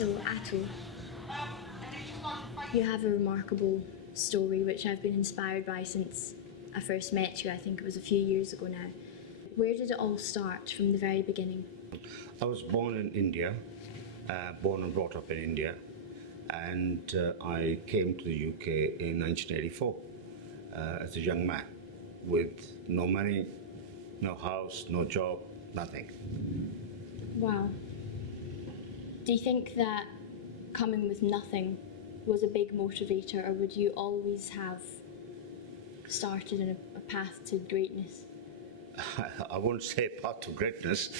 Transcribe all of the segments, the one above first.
So, Atul, you have a remarkable story which I've been inspired by since I first met you. I think it was a few years ago now. Where did it all start from the very beginning? I was born in India, born and brought up in India, and I came to the UK in 1984 as a young man with no money, no house, no job, nothing. Wow. Do you think that coming with nothing was a big motivator, or would you always have started in a path to greatness? I won't say path to greatness,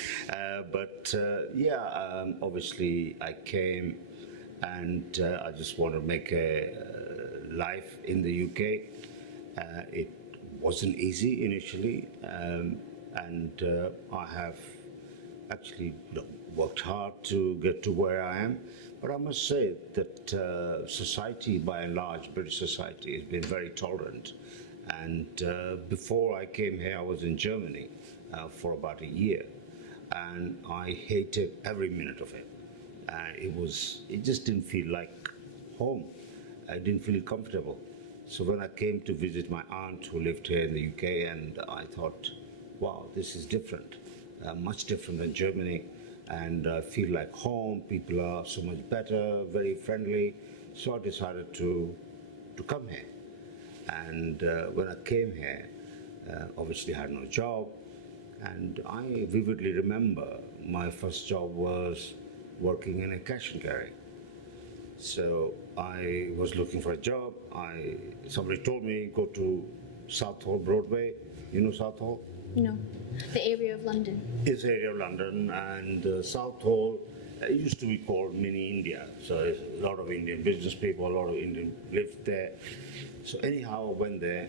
but obviously I came and I just want to make a life in the UK. It wasn't easy initially, and I have actually worked hard to get to where I am. But I must say that society, by and large, British society, has been very tolerant. And before I came here, I was in Germany for about a year, and I hated every minute of it. It just didn't feel like home. I didn't feel comfortable. So when I came to visit my aunt who lived here in the UK, and I thought, wow, this is different, much different than Germany, and I feel like home. People are so much better, very friendly. So I decided to come here. And when I came here, obviously I had no job, and I vividly remember my first job was working in a cash and carry. So I was looking for a job. Somebody told me, go to Southall Broadway. You know Southall? No. The area of London. It's the area of London, and Southall used to be called Mini India. So a lot of Indian business people, a lot of Indian lived there. So anyhow, I went there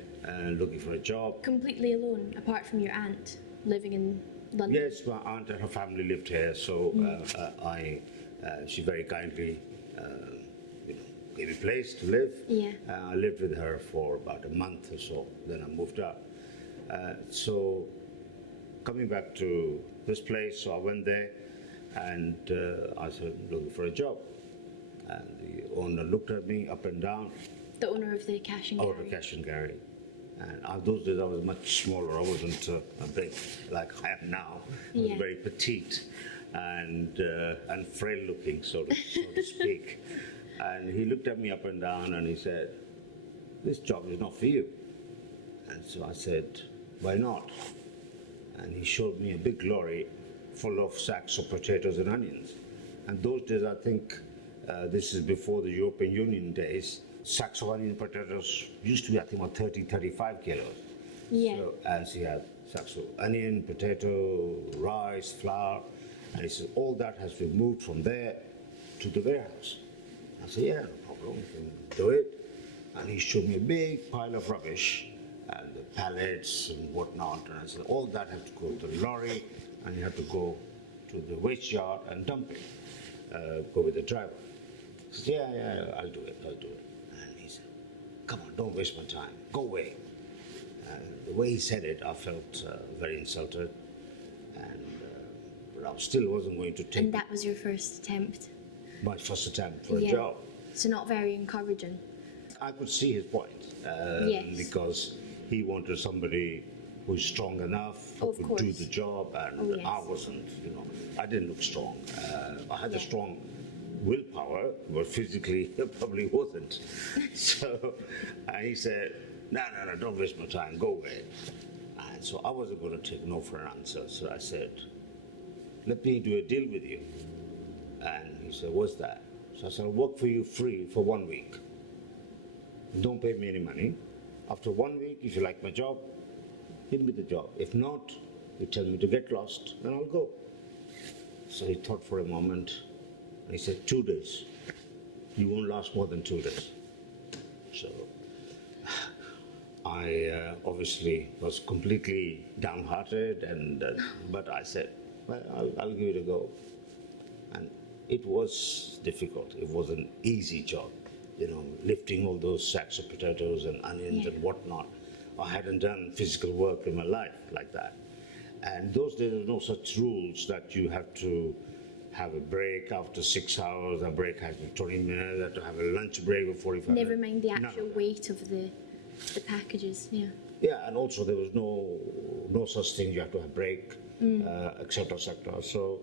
looking for a job. Completely alone, apart from your aunt living in London? Yes, my aunt and her family lived here, so she very kindly gave me a place to live. Yeah. I lived with her for about a month or so, then I moved out. So coming back to this place, so I went there and I started looking for a job. And the owner looked at me up and down. The owner of the cash and carry? Oh, the cash and carry. And those days I was much smaller. I wasn't big like I am now. I was very petite and frail looking, so to speak. And he looked at me up and down and he said, this job is not for you. And so I said, why not? And he showed me a big lorry full of sacks of potatoes and onions. And those days, I think, this is before the European Union days, sacks of onion potatoes used to be, I think, about 30, 35 kilos. Yeah. So as he had sacks of onion, potato, rice, flour, and he said, all that has been moved from there to the warehouse. I said, yeah, no problem, we can do it. And he showed me a big pile of rubbish and the pallets and whatnot. And I said, all that has to go to the lorry, and you have to go to the waste yard and dump it, go with the driver. I said, yeah, I'll do it. And he said, come on, don't waste my time, go away. And the way he said it, I felt very insulted, but I still wasn't going to take. And that was your first attempt? My first attempt for a job. So not very encouraging. I could see his point, because he wanted somebody who's strong enough, who could do the job, and I wasn't, I didn't look strong. I had a strong willpower, but physically I probably wasn't. So he said, no, don't waste my time, go away. And so I wasn't going to take no for an answer. So I said, let me do a deal with you. And he said, what's that? So I said, I'll work for you free for 1 week. Don't pay me any money. After 1 week, if you like my job, give me the job. If not, you tell me to get lost, then I'll go. So he thought for a moment, and he said, 2 days. You won't last more than 2 days. So I obviously was completely downhearted, but I said, well, I'll give it a go. And it was difficult. It was an easy job, lifting all those sacks of potatoes and onions and whatnot. I hadn't done physical work in my life like that. And those days, there were no such rules that you have to have a break after 6 hours. A break has been 20 minutes. I have to have a lunch break of 45 minutes. Never mind the None of actual that. weight of the packages. Yeah. Yeah, and also there was no such thing. You have to have break, etc., etc. So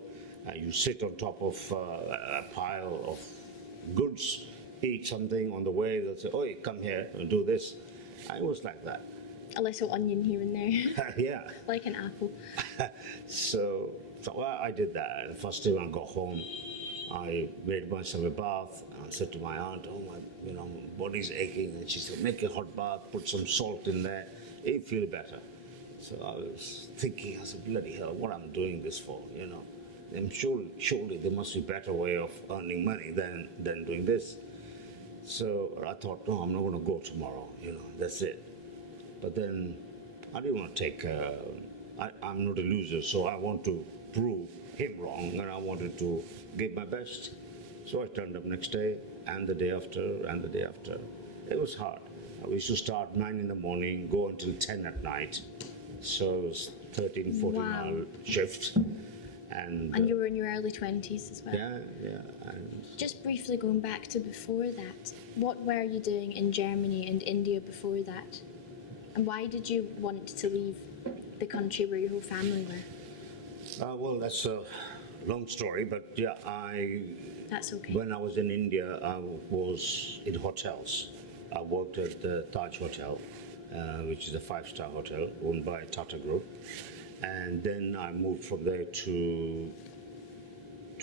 you sit on top of a pile of goods, eat something on the way. They'll say, "Oh, come here and do this." I was like that. A little onion here and there, Yeah. like an apple. So well, I did that. The first day when I got home, I made myself a bath. And I said to my aunt, "Oh my, body's aching," and she said, "Make a hot bath, put some salt in there, you feel better." So I was thinking, I said, "Bloody hell, what I'm doing this for?" And surely there must be a better way of earning money than doing this. So I thought, no, I'm not going to go tomorrow. That's it. But then I didn't want to take. I'm not a loser, so I want to prove him wrong, and I wanted to give my best. So I turned up next day, and the day after, and the day after. It was hard. We used to start 9 in the morning, go until 10 at night. So it was 13, 14 Wow. hour shift. And And you were in your early 20s as well. yeah. And Just briefly going back to before that, what were you doing in Germany and India before that? And why did you want to leave the country where your whole family were? well, that's a long story, but yeah, That's okay. when I was in India, I was in hotels. I worked at the Taj Hotel, which is a 5-star hotel owned by Tata Group. And then I moved from there to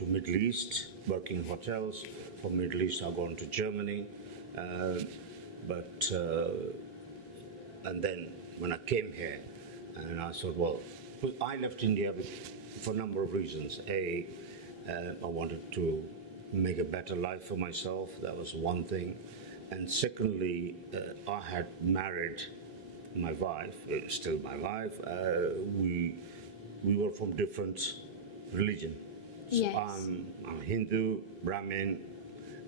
Middle East, working in hotels. From Middle East, I've gone to Germany. And then when I came here, and I thought, well, I left India for a number of reasons. I wanted to make a better life for myself. That was one thing. And secondly, I had married my wife, still my wife. We were from different religion. So Yes. I'm Hindu, Brahmin,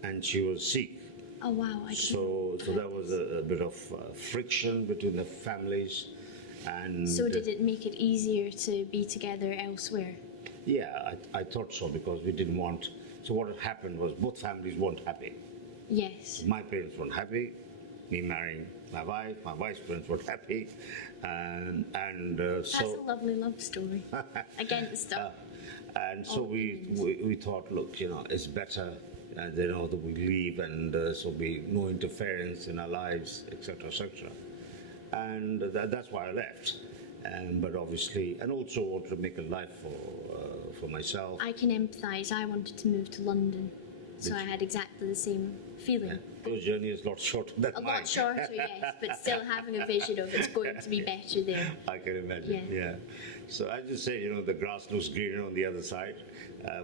and she was Sikh. Oh wow, I So that was a bit of friction between the families, and So did it make it easier to be together elsewhere? yeah, I thought so because we didn't want. So what had happened was both families weren't happy. Yes. My parents weren't happy. Me marrying my wife's parents weren't happy, and That's a so. lovely love story. Against And so all we thought, look, it's better, that we leave, and so be no interference in our lives, etc., etc. And that's why I left. But obviously, and also wanted to make a life for myself. I can empathise. I wanted to move to London, so I had exactly the same feeling. Your journey is a lot shorter than A mine. lot shorter, yes, but still having a vision of it's going to be better there. I can imagine. Yeah. So I just say, the grass looks greener on the other side,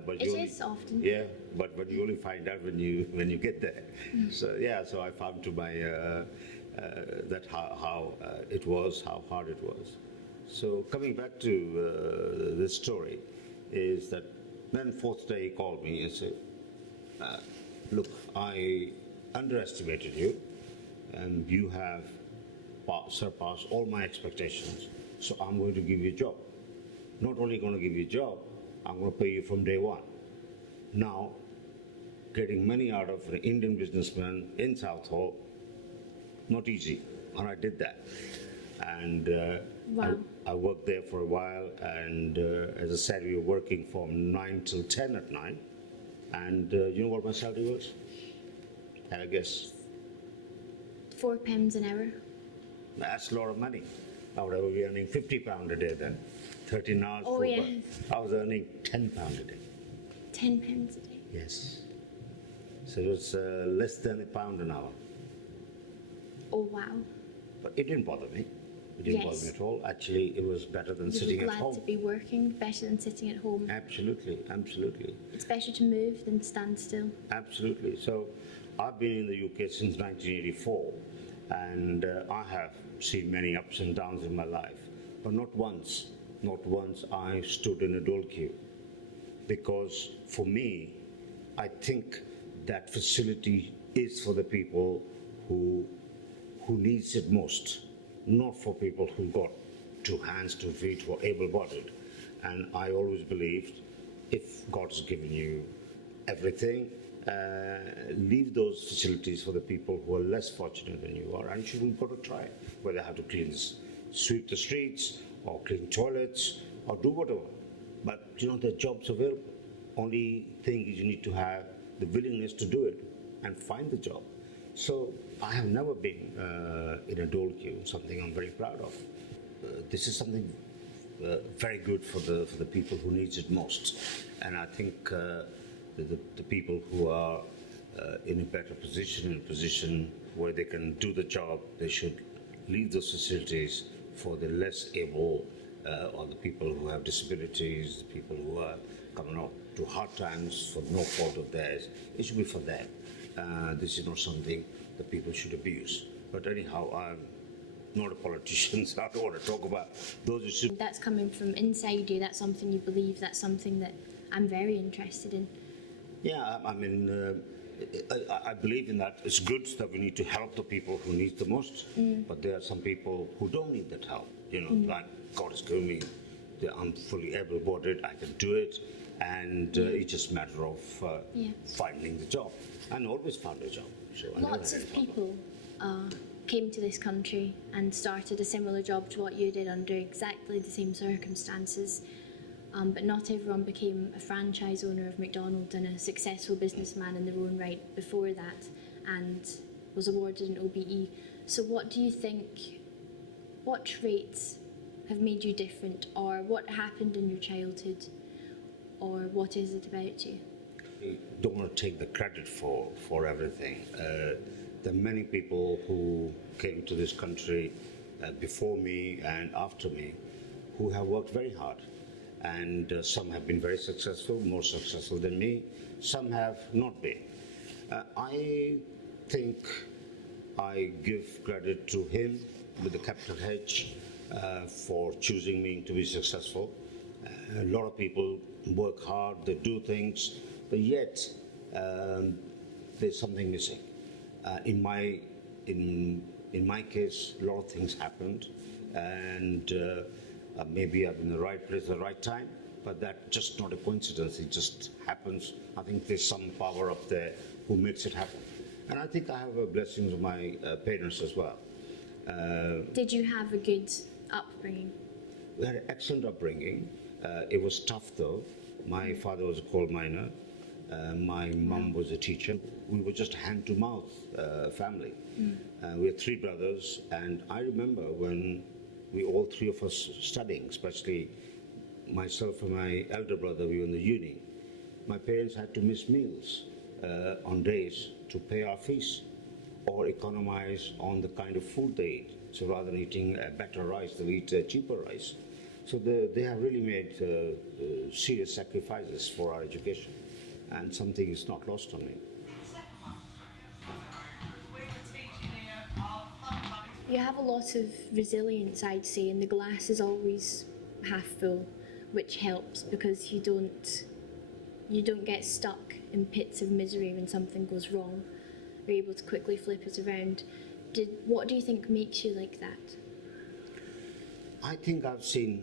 but It you only, is often. yeah, but you only find out when you get there. So yeah, so I found to my that how it was, how hard it was. So coming back to this story, is that then fourth day he called me and said, "Look, I underestimated you, and you have surpassed all my expectations. So I'm going to give you a job. Not only going to give you a job, I'm going to pay you from day one." Now, getting money out of an Indian businessman in Southall, not easy, and I did that. And Wow. I worked there for a while, and as I said, we were working from 9 till 10 at night. And you know what my salary was? I guess £4 an hour. that's a lot of money. I would be earning £50 a day then. 13 hours. Oh, for yeah. work. I was earning £10 a day. £10 a day. Yes. So it was less than £1 an hour. Oh wow. But it didn't bother me. It didn't bother Yes. me at all. Actually, it was better than You sitting were at glad home. to be working, better than sitting at home. Absolutely, absolutely, It's better to move than stand still. absolutely. So I've been in the UK since 1984, and I have seen many ups and downs in my life, but not once I stood in a dole queue. Because for me, I think that facility is for the people who needs it most, not for people who got 2 hands, 2 feet, who are able-bodied. And I always believed if God has given you everything, leave those facilities for the people who are less fortunate than you are, and you shouldn't go to try, whether they have to sweep the streets, or clean toilets, or do whatever. But you know, there are jobs available. Only thing is you need to have the willingness to do it and find the job. So I have never been in a dole queue, something I'm very proud of. This is something very good for the people who needs it most. And I think the people who are in a better position, in a position where they can do the job, they should leave those facilities for the less able or the people who have disabilities, the people who are coming out to hard times for no fault of theirs. It should be for them. This is not something that people should abuse. But anyhow, I'm not a politician, so I don't want to talk about those issues. That's coming from inside you, that's something you believe, that's something that I'm very interested in. Yeah, I mean, I believe in that. It's good that we need to help the people who need the most, but there are some people who don't need that help. You know, like God has given me, I'm fully able-bodied, I can do it, and it's just a matter of finding the job. And always found a job. So Lots of people came to this country and started a similar job to what you did under exactly the same circumstances. But not everyone became a franchise owner of McDonald's and a successful businessman in their own right before that, and was awarded an OBE. So what do you think, what traits have made you different, or what happened in your childhood, or what is it about you? I don't want to take the credit for everything. There are many people who came to this country before me and after me who have worked very hard. And some have been very successful, more successful than me. Some have not been. I think I give credit to him with a capital H for choosing me to be successful. A lot of people work hard, they do things, but yet there's something missing. In my case, a lot of things happened, and maybe I'm in the right place at the right time, but that's just not a coincidence. It just happens. I think there's some power up there who makes it happen. And I think I have a blessing of my parents as well. Did you have a good upbringing? We had an excellent upbringing. It was tough though. My father was a coal miner. My mum was a teacher. We were just a hand-to-mouth family. We had three brothers, and I remember when we all three of us studying, especially myself and my elder brother, we were in the uni. My parents had to miss meals on days to pay our fees or economize on the kind of food they eat. So rather than eating better rice, they'll eat cheaper rice. So they have really made serious sacrifices for our education, and something is not lost on me. You have a lot of resilience, I'd say, and the glass is always half full, which helps because you don't get stuck in pits of misery when something goes wrong. You're able to quickly flip it around. What do you think makes you like that? I think I've seen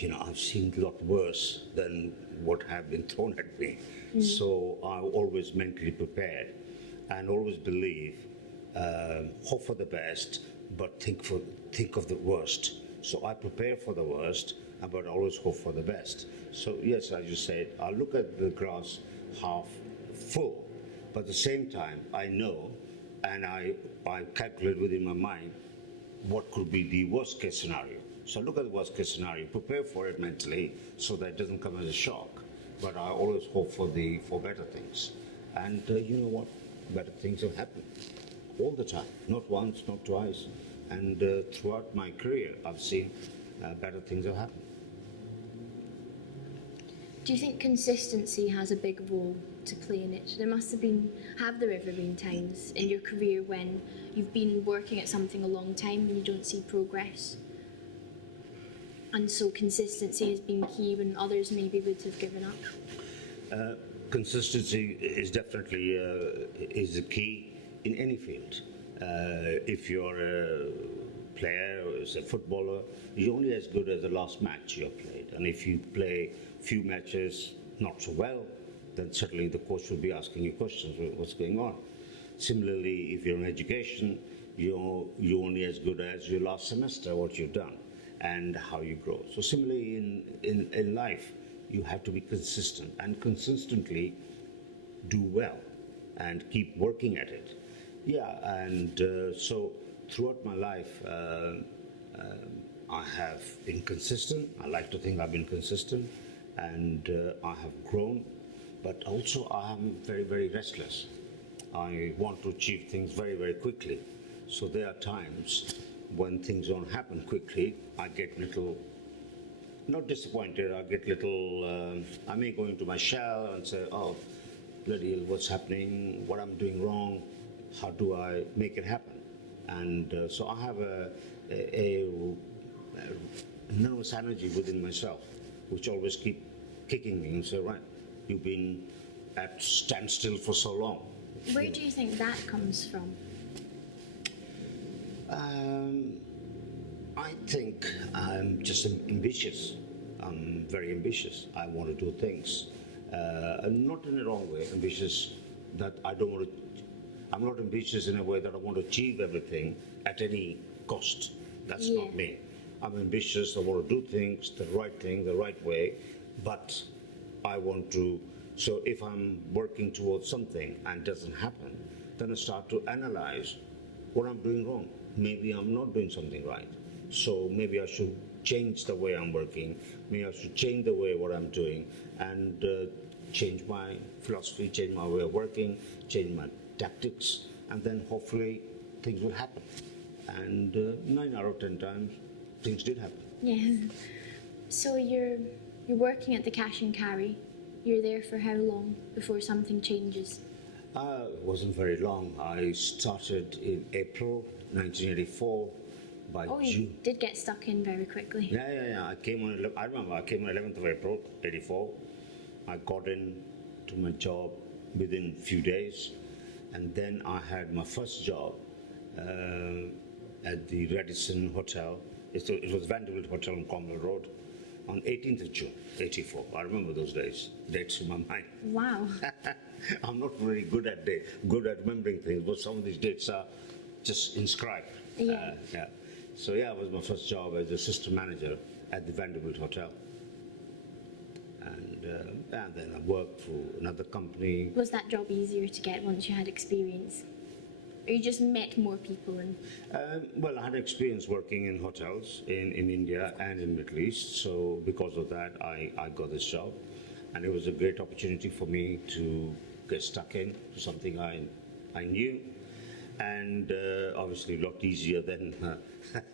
a lot worse than what have been thrown at me. So I'm always mentally prepared and always believe, hope for the best, but think of the worst. So I prepare for the worst, but always hope for the best. So yes, as you said, I look at the glass half full, but at the same time, I know and I calculate within my mind what could be the worst case scenario. So look at the worst case scenario, prepare for it mentally so that it doesn't come as a shock. But I always hope for better things. And you know what? Better things have happened all the time, not once, not twice. And throughout my career, I've seen better things have happened. Do you think consistency has a big role to play in it? Have there ever been times in your career when you've been working at something a long time and you don't see progress? And so consistency has been key when others maybe would have given up? Consistency is definitely is the key in any field. If you're a player or as a footballer, you're only as good as the last match you have played. And if you play few matches not so well, then certainly the coach will be asking you questions, what's going on? Similarly, if you're in education, you're only as good as your last semester, what you've done, and how you grow. So similarly in life, you have to be consistent and consistently do well and keep working at it. Yeah, and so throughout my life, I have been consistent. I like to think I've been consistent, and I have grown, but also I am very, very restless. I want to achieve things very, very quickly. So there are times when things don't happen quickly, I get little, not disappointed, I get little, I may go into my shell and say, oh, bloody hell, what's happening, what I'm doing wrong, how do I make it happen? And so I have a nervous energy within myself, which always keep kicking me and say, right, you've been at standstill for so long. Where do you think that comes from? I think I'm just ambitious. I'm very ambitious. I want to do things. And not in the wrong way, ambitious that I don't want to, I'm not ambitious in a way that I want to achieve everything at any cost. That's not me. I'm ambitious, I want to do things, the right way, but I want to, so if I'm working towards something and it doesn't happen, then I start to analyze what I'm doing wrong. Maybe I'm not doing something right. So maybe I should change the way I'm working, maybe I should change the way what I'm doing, and change my philosophy, change my way of working, change my tactics, and then hopefully things will happen. And 9 out of 10 times, things did happen. Yeah. So you're working at the cash and carry. You're there for how long before something changes? It wasn't very long. I started in April 1984. By Oh, you June. did get stuck in very quickly. Yeah. I remember I came on 11th of April, 84. I got in to my job within a few days. And then I had my first job at the Radisson Hotel. It was Vanderbilt Hotel on Cromwell Road on 18th of June, 84. I remember those days, dates in my mind. Wow. I'm not very good at remembering things, but some of these dates are just inscribed. Yeah. So yeah, it was my first job as assistant manager at the Vanderbilt Hotel. And then I worked for another company. Was that job easier to get once you had experience? Or you just met more people and... Well, I had experience working in hotels in India and in Middle East. So because of that, I got this job. And it was a great opportunity for me to get stuck in to something I knew. And obviously a lot easier than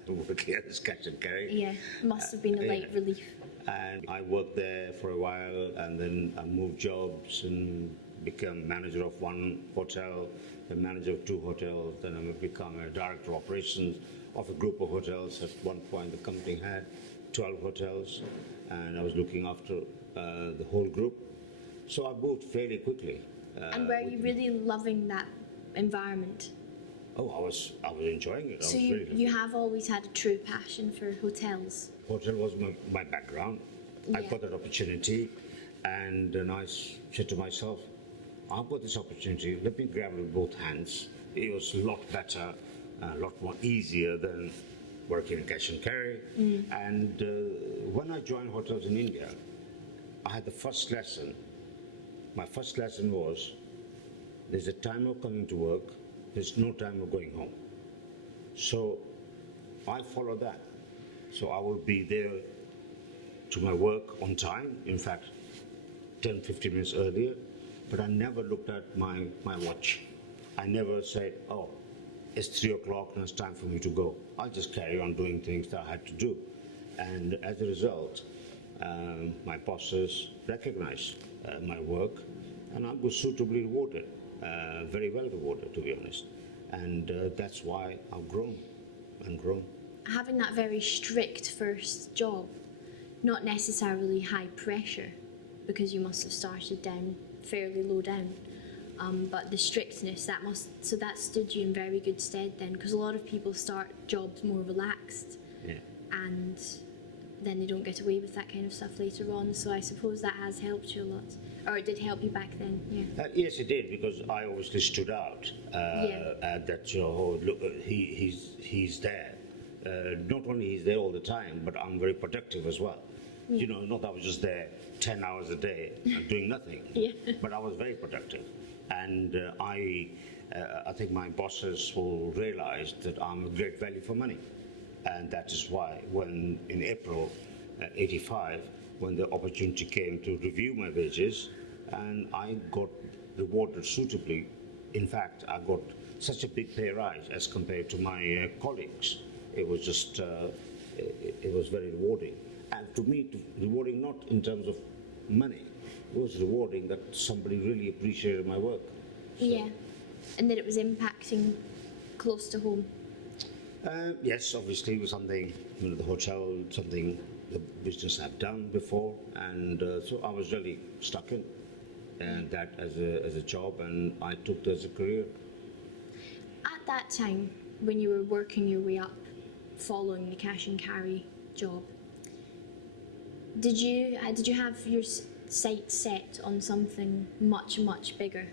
working as cash and carry. Yeah, must have been a light relief. And I worked there for a while, and then I moved jobs and became manager of one hotel, then manager of two hotels, then I become a director of operations of a group of hotels. At one point the company had 12 hotels, and I was looking after the whole group. So I moved fairly quickly. And were you really loving that environment? Oh, I was enjoying it. So you have always had a true passion for hotels? Hotel was my background. I Yeah. got that opportunity, and then I said to myself, I've got this opportunity, let me grab it with both hands. It was a lot better, a lot more easier than working in cash and carry. And when I joined hotels in India, I had the first lesson. My first lesson was, there's a time of coming to work, there's no time of going home. So I follow that. So I will be there to my work on time, in fact, 10, 15 minutes earlier, but I never looked at my watch. I never said, oh, it's 3 o'clock and it's time for me to go. I'll just carry on doing things that I had to do. And as a result, my bosses recognized my work, and I was suitably rewarded, very well rewarded, to be honest. And that's why I've grown and grown. Having that very strict first job, not necessarily high pressure, because you must have started down fairly low down, but the strictness that stood you in very good stead then, because a lot of people start jobs more relaxed, Yeah. and then they don't get away with that kind of stuff later on. So I suppose that has helped you a lot, or it did help you back then. Yeah. Yes, it did, because I obviously stood out. That oh, look, he's there. Not only he's there all the time, but I'm very productive as well. You know, not that I was just there 10 hours a day doing nothing, but I was very productive. And I think my bosses will realize that I'm a great value for money. And that is why when in April 85, when the opportunity came to review my wages, and I got rewarded suitably. In fact, I got such a big pay rise as compared to my colleagues. It was just, it was very rewarding. And to me, rewarding not in terms of money, it was rewarding that somebody really appreciated my work. So, Yeah, and that it was impacting close to home. yes, obviously, it was something, you know, the hotel, something the business had done before, and so I was really stuck in that as a job, and I took it as a career. At that time, when you were working your way up, following the cash and carry job, did you have your sights set on something much bigger?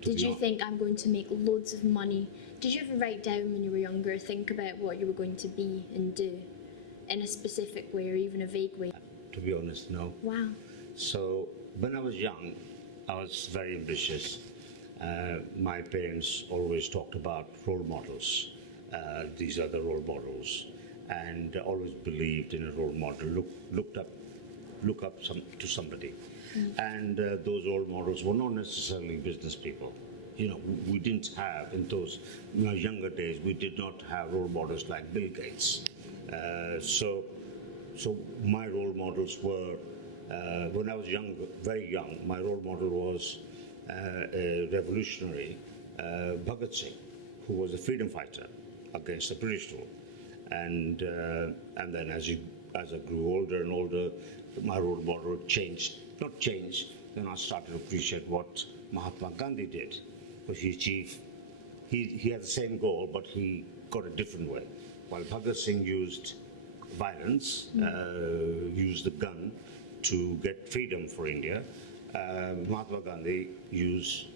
Did you think, I'm going to make loads of money? Did you ever write down when you were younger, think about what you were going to be and do in a specific way or even a vague way? To be honest, no. Wow. So when I was young, I was very ambitious. My parents always talked about role models. These are the role models, and always believed in a role model. Look up to somebody, and those role models were not necessarily business people. You know, we didn't have in those younger days. We did not have role models like Bill Gates. So my role models were when I was young, very young. My role model was a revolutionary, Bhagat Singh, who was a freedom fighter against the British rule. And then as I grew older and older, my role model changed. Not changed. Then I started to appreciate what Mahatma Gandhi did, because he achieved. He had the same goal, but he got a different way. While Bhagat Singh used violence, used the gun to get freedom for India, Mahatma Gandhi used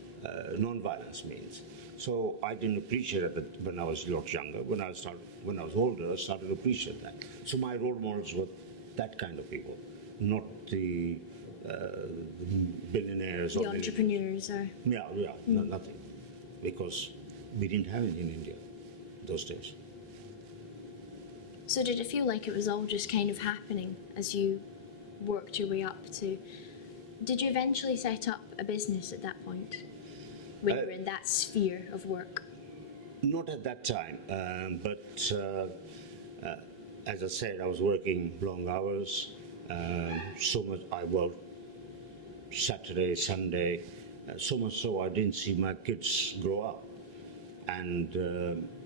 non-violence means. So I didn't appreciate it when I was a lot younger. When I was older, I started to appreciate that. So my role models were that kind of people, not the billionaires or The entrepreneurs or... nothing, because we didn't have it in India those days. So did it feel like it was all just kind of happening as you worked your way up to... Did you eventually set up a business at that point, when you were in that sphere of work? Not at that time, but as I said, I was working long hours. So much I worked Saturday, Sunday, so much so I didn't see my kids grow up. And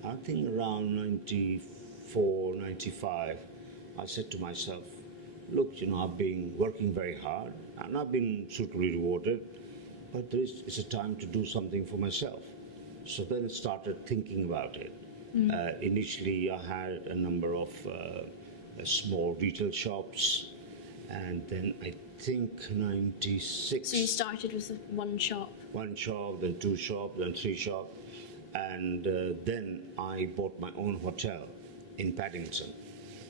I think around 94, 95, I said to myself, look, you know, I've been working very hard and I've been suitably rewarded, but it's a time to do something for myself. So then I started thinking about it. Initially, I had a number of small retail shops, and then I think 96. So you started with one shop? One shop, then two shops, then three shops. And then I bought my own hotel in Paddington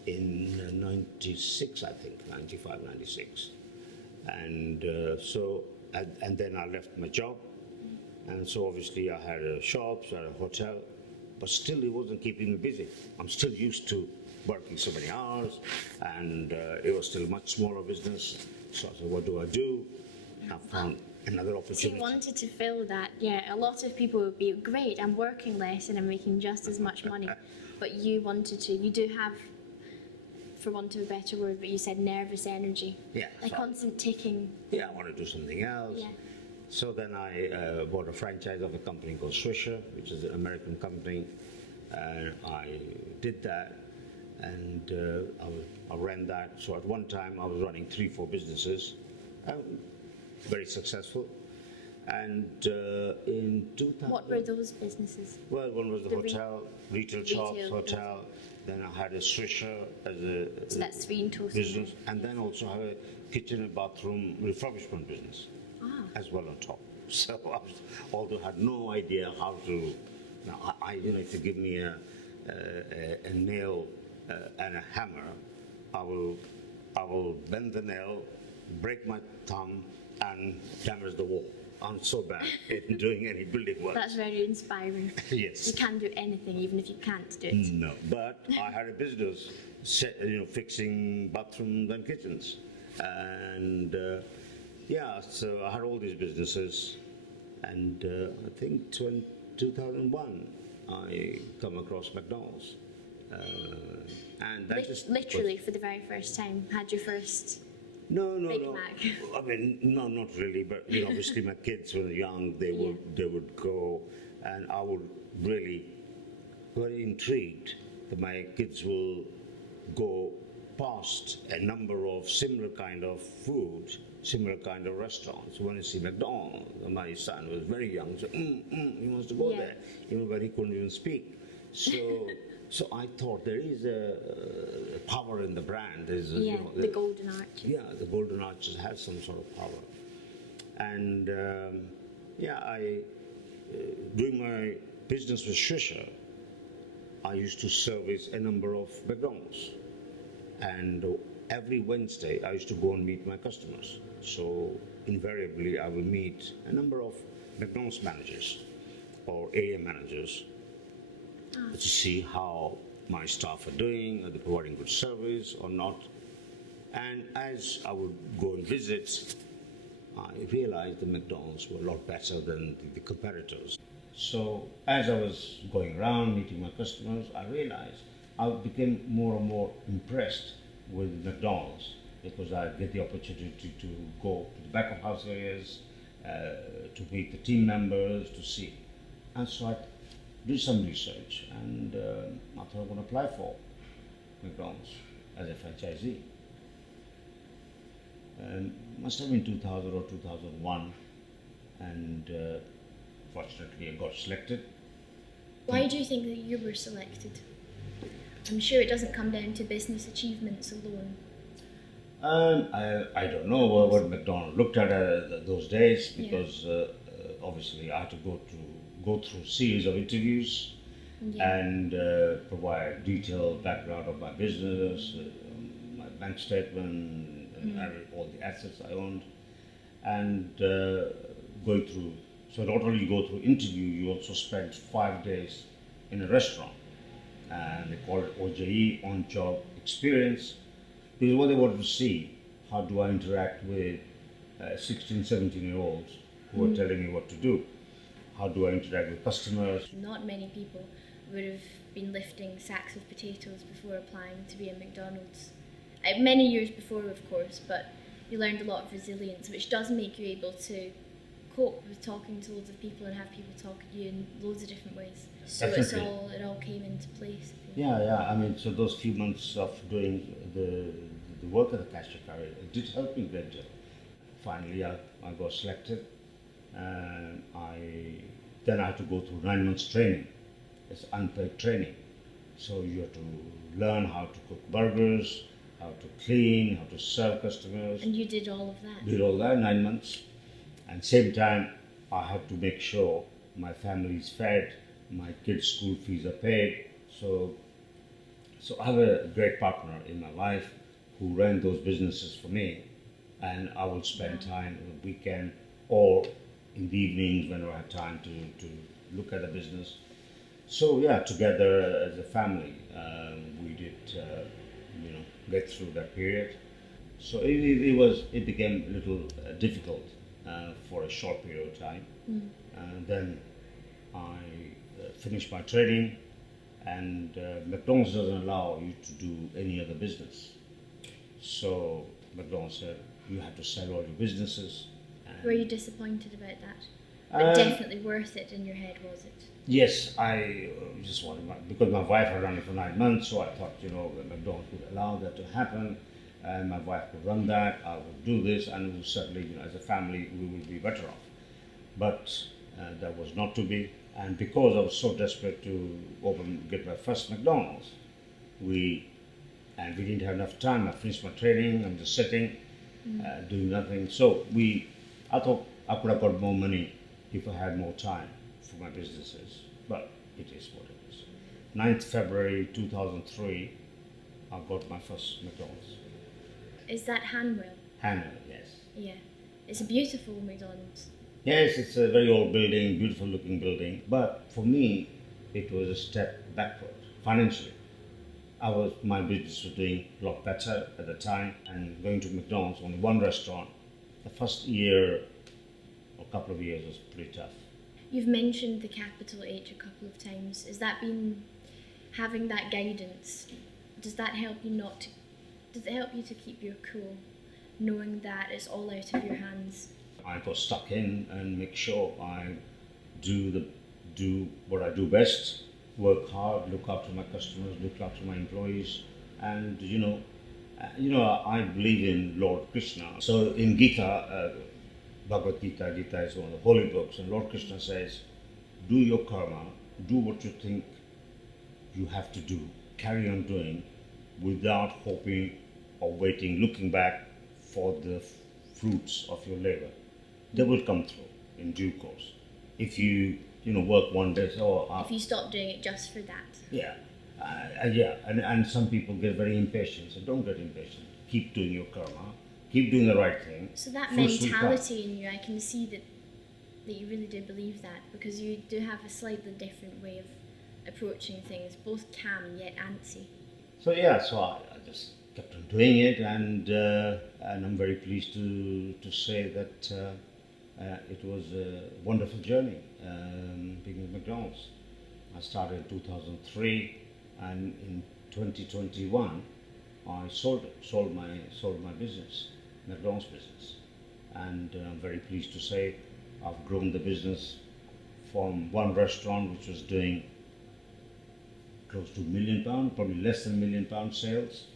in 96, I think, 95, 96. And and then I left my job. And so obviously I had a shop, I had a hotel, but still it wasn't keeping me busy. I'm still used to working so many hours, and it was still a much smaller business. So I said, what do I do? I found another opportunity. So you wanted to fill that, yeah. A lot of people would be, great, I'm working less and I'm making just as much money. But you wanted to, you do have, for want of a better word, but you said nervous energy. Yeah. A constant ticking. Yeah, I want to do something else. Yeah. So then I bought a franchise of a company called Swisher, which is an American company. I did that, and I ran that. So at one time I was running 3-4 businesses, very successful. And in 2000, What were those businesses? well, one was the hotel, retail shops, retail, hotel. Then I had a swisher as a So that's three in total. business, and then also have a kitchen and bathroom refurbishment business as well on top. So I was, although I had no idea how to, now if you give me a nail and a hammer, I will bend the nail, break my thumb, and damage the wall. I'm so bad in doing any building work. That's very inspiring. Yes. You can do anything, even if you can't do it. No, but I had a business, fixing bathrooms and kitchens, and so I had all these businesses, and I think 2001 I come across McDonald's, and that just Literally, for the very first time, had your first. No. Big Mac. I mean, no, not really. But obviously, my kids were young. They would go, and I would really very intrigued that my kids will go past a number of similar kind of food, similar kind of restaurants. When you see McDonald's, my son was very young, so he wants to go there, even when he couldn't even speak. So I thought there is a power in the brand. There's The golden arches. Yeah, the golden arches has some sort of power. And doing my business with Swisher, I used to service a number of McDonald's. And every Wednesday, I used to go and meet my customers. So invariably, I will meet a number of McDonald's managers or area managers to see how my staff are doing, are they providing good service or not. And as I would go and visit, I realized the McDonald's were a lot better than the competitors. So as I was going around meeting my customers, I realized I became more and more impressed with McDonald's because I get the opportunity to go to the back of house areas, to meet the team members, to see. And so I did some research, and I thought I'm going to apply for McDonald's as a franchisee. And must have been 2000 or 2001, and fortunately I got selected. Why do you think that you were selected? I'm sure it doesn't come down to business achievements alone. I don't know what McDonald's looked at those days, because obviously I had to go through a series of interviews and provide detailed background of my business, my bank statement, all the assets I owned, and going through. So not only you go through interview, you also spend 5 days in a restaurant, and they call it OJE, on-job experience, because what they want to see, how do I interact with 16, 17-year-olds who are telling me what to do? How do I interact with customers? Not many people would have been lifting sacks of potatoes before applying to be a McDonald's. Many years before, of course, but you learned a lot of resilience, which does make you able to cope with talking to loads of people and have people talk to you in loads of different ways. So Definitely. it all came into place. Yeah. I mean, so those few months of doing the work at the cashier career, it did help me a great deal. Finally, I got selected, and then I had to go through 9 months training. It's unpaid training. So you have to learn how to cook burgers, how to clean, how to serve customers. And you did all of that? Did all that 9 months. And same time, I had to make sure my family is fed, my kids' school fees are paid. So I have a great partner in my life who ran those businesses for me, and I would spend time on the weekend or in the evenings when I had time to look at the business. So yeah, together as a family, we did get through that period. So it became a little difficult for a short period of time. And then I finished my training, and McDonald's doesn't allow you to do any other business. So McDonald's said, you have to sell all your businesses. Were you disappointed about that? But definitely worth it in your head, was it? Yes, I just wanted because my wife had run it for 9 months, so I thought, McDonald's would allow that to happen, and my wife could run that, I would do this, and certainly, as a family, we would be better off. but that was not to be. And because I was so desperate to get my first McDonald's, we didn't have enough time. I finished my training. I'm just sitting, doing nothing. So I thought I could have got more money if I had more time for my businesses. But it is what it is. 9th February 2003, I got my first McDonald's. Is that Hanwell? Hanwell, yes. Yeah. It's a beautiful McDonald's. Yes, it's a very old building, beautiful looking building. But for me, it was a step backward financially. My business was doing a lot better at the time, and going to McDonald's, only one restaurant. The first year or couple of years was pretty tough. You've mentioned the capital H a couple of times. Has that been having that guidance? Does that help you does it help you to keep your cool, knowing that it's all out of your hands? I got stuck in and make sure I do what I do best. Work hard, look after my customers, look after my employees, and I believe in Lord Krishna. So in Gita, Bhagavad Gita, Gita is one of the holy books, and Lord Krishna says, do your karma, do what you think you have to do, carry on doing without hoping or waiting, looking back for the fruits of your labor. They will come through in due course. If you work one day, if you stop doing it just for that. Yeah, and some people get very impatient. So don't get impatient. Keep doing your karma. Keep doing the right thing. So that mentality in you, I can see that you really do believe that, because you do have a slightly different way of approaching things, both calm yet antsy. So I just kept on doing it, and I'm very pleased to say that it was a wonderful journey being at McDonald's. I started in 2003, and in 2021 I sold my business, McDonald's business, and I'm very pleased to say I've grown the business from one restaurant which was doing close to £1 million, probably less than £1 million sales,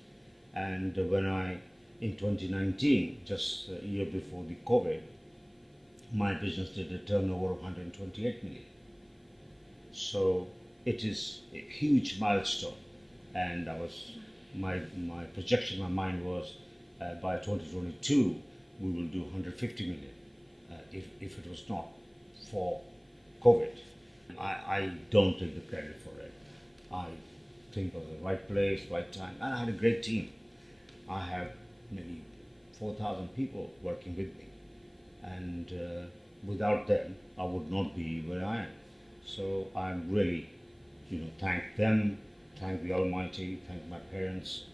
and in 2019, just a year before the COVID, my business did a turnover of 128 million. So it is a huge milestone, and my projection, my mind was by 2022 we will do 150 million. If it was not for COVID, I don't take the credit for it. I think of the right place, right time, and I had a great team. I have maybe 4,000 people working with me, and without them, I would not be where I am. So I'm really, thank them, thank the Almighty, thank my parents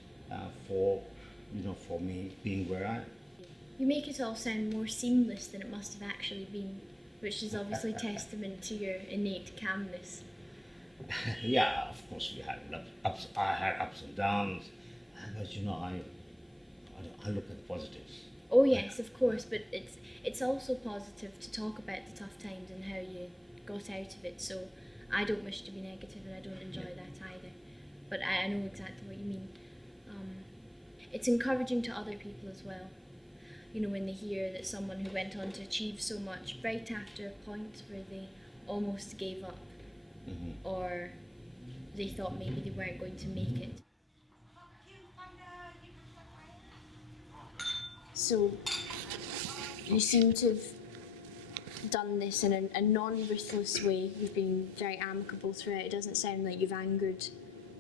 for me being where I am. You make it all sound more seamless than it must have actually been, which is obviously testament to your innate calmness. Yeah, of course we had ups. I had ups and downs, but I look at the positives. Oh yes, of course, but it's also positive to talk about the tough times and how you got out of it. So I don't wish to be negative, and I don't enjoy that either. But I know exactly what you mean. It's encouraging to other people as well. When they hear that someone who went on to achieve so much right after a point where they almost gave up, or they thought maybe they weren't going to make it. So you seem to have done this in a non-ruthless way. You've been very amicable throughout. It doesn't sound like you've angered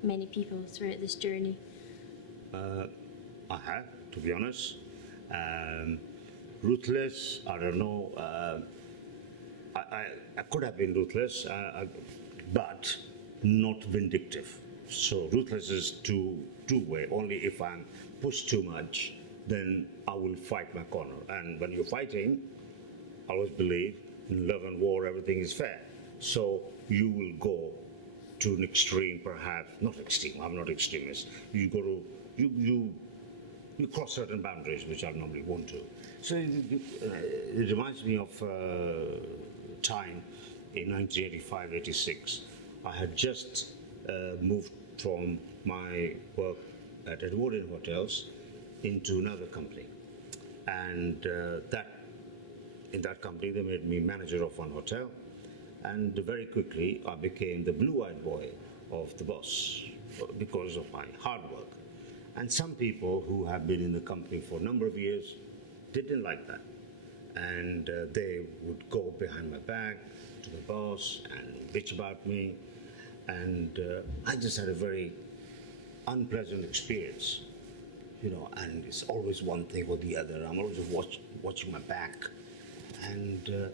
many people throughout this journey. I have, to be honest. Ruthless, I don't know. I could have been ruthless, but not vindictive. So ruthless is two-way. Only if I'm pushed too much, then I will fight my corner. And when you're fighting, I always believe in love and war, everything is fair. So you will go to an extreme, perhaps not extreme. I'm not extremist. You go to you cross certain boundaries, which I normally won't do. So it reminds me of time in 1985-86. I had just moved from my work at Edwardian Hotels into another company, and that in that company, they made me manager of one hotel. And very quickly, I became the blue-eyed boy of the boss because of my hard work. And some people who have been in the company for a number of years didn't like that. And they would go behind my back to the boss and bitch about me. And I just had a very unpleasant experience, and it's always one thing or the other. I'm always watching my back. And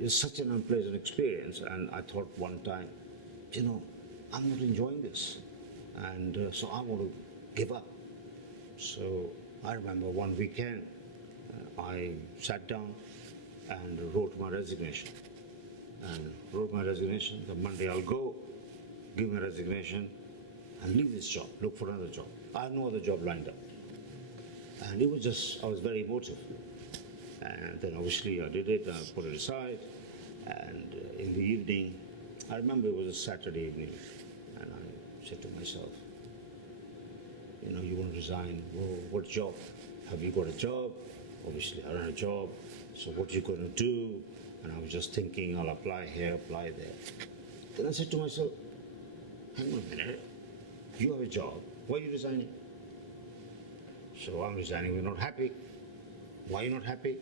it's such an unpleasant experience. And I thought one time, I'm not enjoying this. And so I want to give up. So I remember one weekend, I sat down and wrote my resignation. The Monday I'll go, give my resignation, and leave this job, look for another job. I had no other job lined up. And it was just, I was very emotive. And then obviously I did it, I put it aside. And in the evening, I remember it was a Saturday evening, and I said to myself, you want to resign, well, what job? Have you got a job? Obviously I don't have a job, so what are you going to do? And I was just thinking, I'll apply here, apply there. Then I said to myself, hang on a minute, you have a job, why are you resigning? So I'm resigning, we're not happy. Why are you not happy?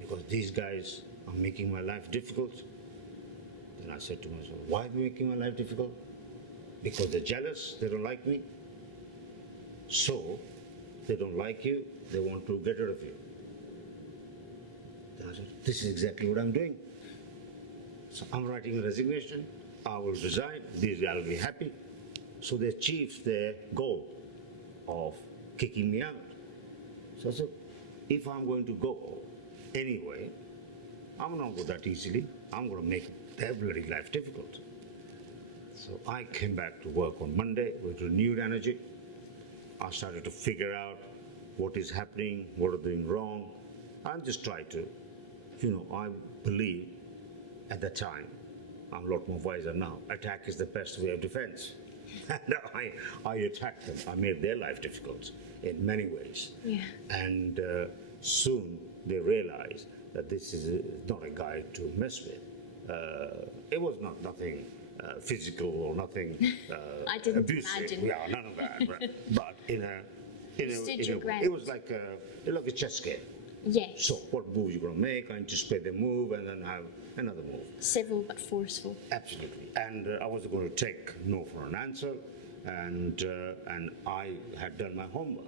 Because these guys are making my life difficult. Then I said to myself, why are they making my life difficult? Because they're jealous, they don't like me. So, they don't like you, they want to get rid of you. Then I said, this is exactly what I'm doing. So I'm writing a resignation, I will resign, these guys will be happy. So they achieved their goal of kicking me out. So I said, if I'm going to go anyway, I'm not going to go that easily. I'm going to make their bloody life difficult. So I came back to work on Monday with renewed energy. I started to figure out what is happening, what are doing wrong. I just try to, I believe at the time, I'm a lot more wiser now, attack is the best way of defense. And I attacked them. I made their life difficult in many ways. Yeah. And soon they realized that this is not a guy to mess with. It was nothing physical or nothing I didn't abusive. imagine. Yeah, none of that. But in a ground. it was like a chess game. Yes. So what move you're going to make, anticipate the move, and then have another move. Civil but forceful. Absolutely. And I wasn't going to take no for an answer, and I had done my homework.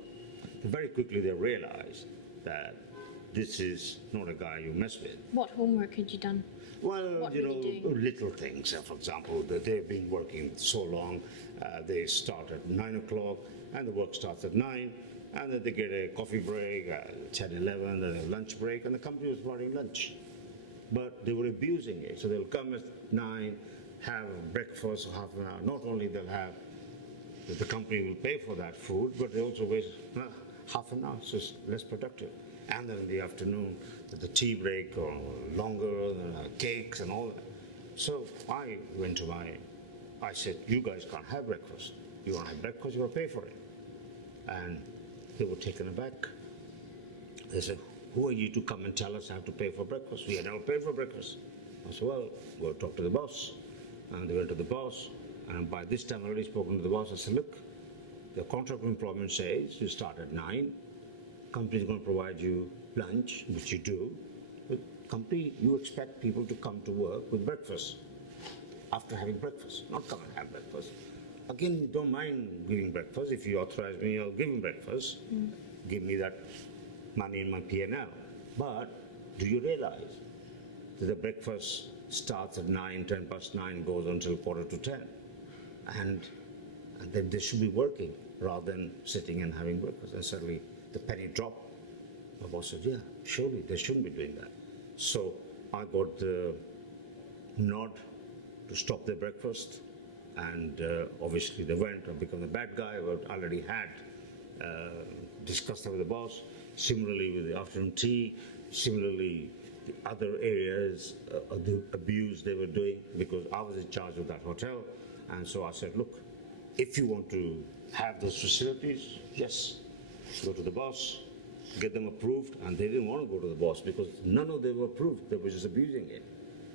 Very quickly they realized that this is not a guy you mess with. What homework had you done? Well, What were you doing? little things. For example, they've been working so long, they start at 9 o'clock, and the work starts at 9, and then they get a coffee break, 10, 11, then a lunch break, and the company was providing lunch. But they were abusing it. So they'll come at 9, have breakfast for half an hour. Not only they'll have, the company will pay for that food, but they also waste half an hour, so it's less productive. And then in the afternoon, the tea break or longer, cakes and all that. So I said, you guys can't have breakfast. You want to have breakfast, you got to pay for it. And they were taken aback. They said, who are you to come and tell us I have to pay for breakfast? We had never paid for breakfast. I said, well, go talk to the boss. And they went to the boss. And by this time, I already spoken to the boss. I said, look, the contract of employment says you start at 9. Company is going to provide you lunch, which you do. But company, you expect people to come to work with breakfast after having breakfast, not come and have breakfast. Again, don't mind giving breakfast. If you authorize me, I'll give him breakfast. Give me that money in my P&L. But do you realize that the breakfast starts at 9, 10 past 9, goes until quarter to 10? And then they should be working rather than sitting and having breakfast. And suddenly the penny dropped. My boss said, yeah, surely they shouldn't be doing that. So I got the nod to stop their breakfast. And obviously they went and become the bad guy. I already had discussed that with the boss. Similarly with the afternoon tea. Similarly, the other areas of the abuse they were doing, because I was in charge of that hotel. And so I said, look, if you want to have those facilities, yes, go to the boss, get them approved, and they didn't want to go to the boss because none of them were approved. They were just abusing it.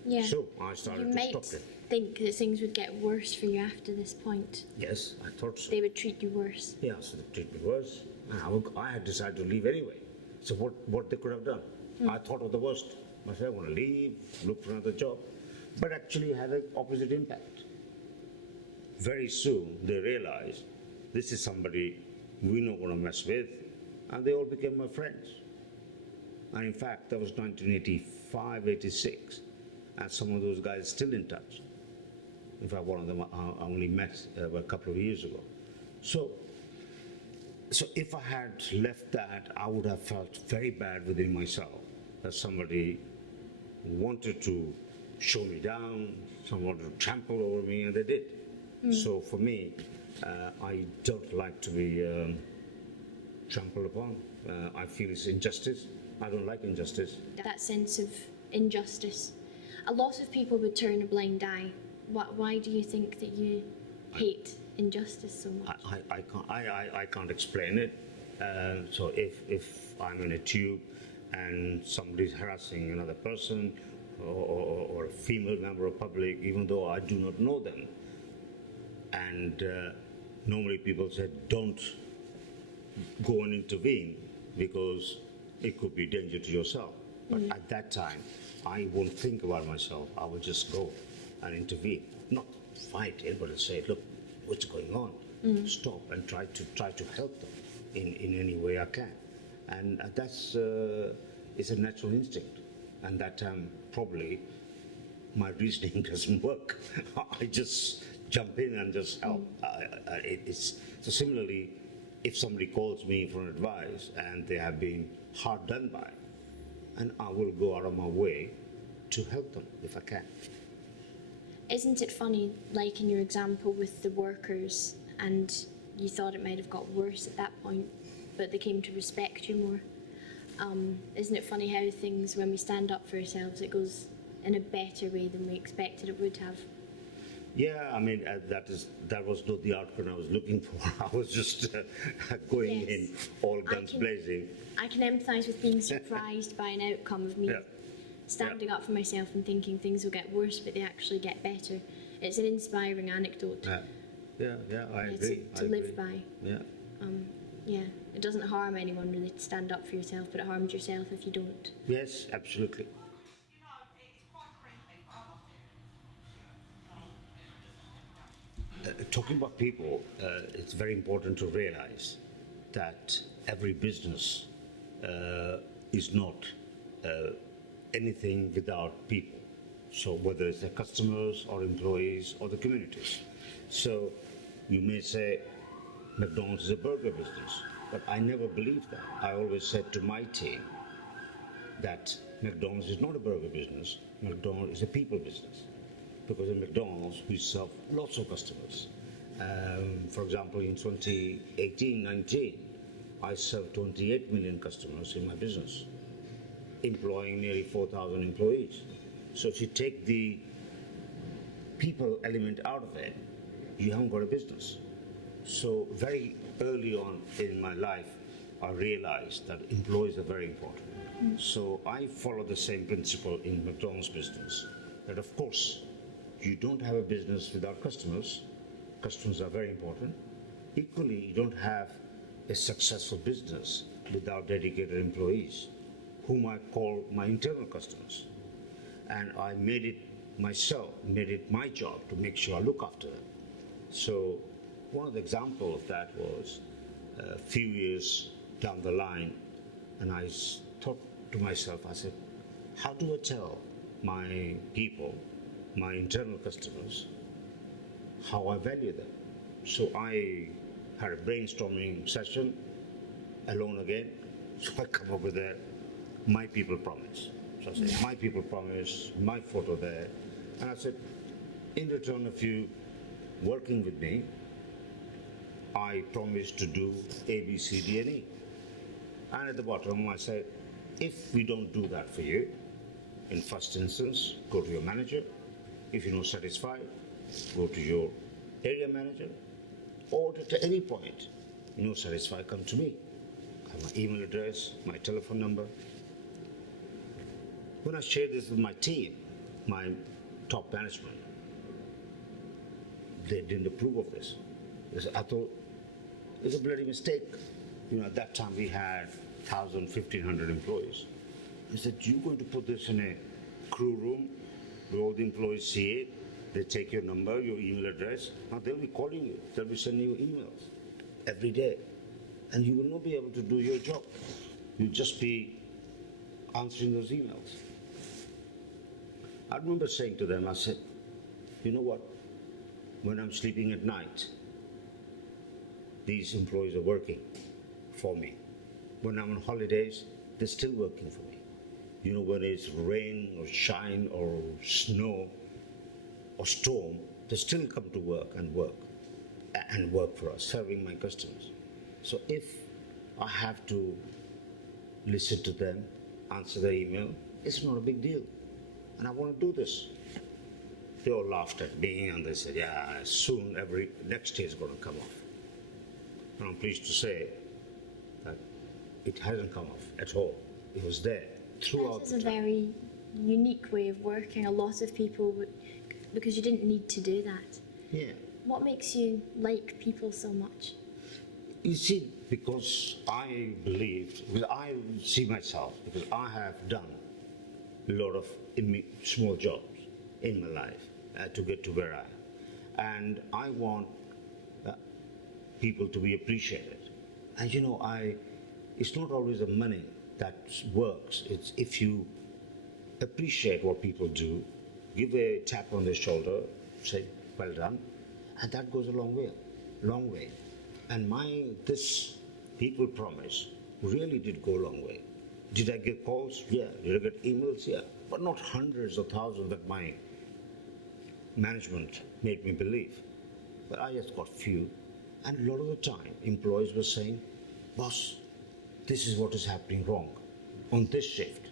Yeah. So I started You to might stop it. think that things would get worse for you after this point. Yes, I thought so. They would treat you worse. Yeah, so the treatment was, and I had decided to leave anyway. So what they could have done? I thought of the worst. I said, I want to leave, look for another job. But actually had an opposite impact. Very soon they realized this is somebody we're not going to mess with, and they all became my friends. And in fact, that was 1985, 86, and some of those guys are still in touch. In fact, one of them I only met a couple of years ago. So if I had left that, I would have felt very bad within myself that somebody wanted to show me down, someone wanted to trample over me, and they did. So for me, I don't like to be trampled upon. I feel it's injustice. I don't like injustice. That sense of injustice. A lot of people would turn a blind eye. Why do you think that you hate injustice so much? I can't explain it. So if I'm in a tube and somebody's harassing another person or a female member of public, even though I do not know them, and normally people say don't go and intervene because it could be danger to yourself. But at that time, I won't think about myself. I will just go and intervene, not fight it, but say, look, what's going on? Stop and try to help them in any way I can. And that's it's a natural instinct. And that time probably my reasoning doesn't work. I just jump in and just help. So similarly, if somebody calls me for advice and they have been hard done by, and I will go out of my way to help them if I can. Isn't it funny, like in your example with the workers, and you thought it might have got worse at that point, but they came to respect you more? Isn't it funny how things, when we stand up for ourselves, it goes in a better way than we expected it would have? Yeah, I mean, that was not the outcome I was looking for. I was just going Yes. in all guns blazing. I can empathise with being surprised by an outcome of me Yeah. standing up for myself and thinking things will get worse, but they actually get better. It's an inspiring anecdote Yeah, I agree. to live by. Yeah. Yeah, it doesn't harm anyone really to stand up for yourself, but it harms yourself if you don't. Yes, absolutely. Talking about people, it's very important to realize that every business is not anything without people. So whether it's the customers or employees or the communities. So you may say McDonald's is a burger business, but I never believed that. I always said to my team that McDonald's is not a burger business, McDonald's is a people business. Because in McDonald's, we serve lots of customers. For example, in 2018-19, I served 28 million customers in my business, employing nearly 4,000 employees. So if you take the people element out of it, you haven't got a business. So very early on in my life, I realized that employees are very important. So I follow the same principle in McDonald's business, that of course, you don't have a business without customers. Customers are very important. Equally, you don't have a successful business without dedicated employees, whom I call my internal customers. And I made it my job to make sure I look after them. So one of the examples of that was a few years down the line, and I thought to myself, I said, how do I tell my people, my internal customers, how I value them? So I had a brainstorming session, alone again. So I come up with a my people promise. So I said, my people promise, my photo there. And I said, in return of you working with me, I promise to do A, B, C, D, and E. And at the bottom I said, if we don't do that for you, in first instance, go to your manager. If you're not satisfied, go to your area manager, or at any point, you're not satisfied, come to me. have my email address, my telephone number. When I shared this with my team, my top management, they didn't approve of this. They said, Atul, it's a bloody mistake. At that time we had 1,000, 1,500 employees. I said, you're going to put this in a crew room where all the employees see it, they take your number, your email address, now they'll be calling you, they'll be sending you emails every day. And you will not be able to do your job. You'll just be answering those emails. I remember saying to them, I said, you know what? When I'm sleeping at night, these employees are working for me. When I'm on holidays, they're still working for me. When it's rain or shine or snow or storm, they still come to work and work for us, serving my customers. So if I have to listen to them, answer their email, it's not a big deal. And I want to do this. They all laughed at me and they said, yeah, soon next day is going to come off. And I'm pleased to say that it hasn't come off at all. It was there throughout That is the a time. very unique way of working. A lot of people because you didn't need to do that. Yeah. What makes you like people so much? You see, because I see myself, because I have done a lot of small jobs in my life to get to where I am. And I want people to be appreciated. And it's not always the money that works. It's if you appreciate what people do, give a tap on the shoulder, say, well done, and that goes a long way. And this people promise really did go a long way. Did I get calls? Yeah. Did I get emails? Yeah. But not hundreds of thousands that my management made me believe. But I just got few. And a lot of the time, employees were saying, boss, this is what is happening wrong on this shift.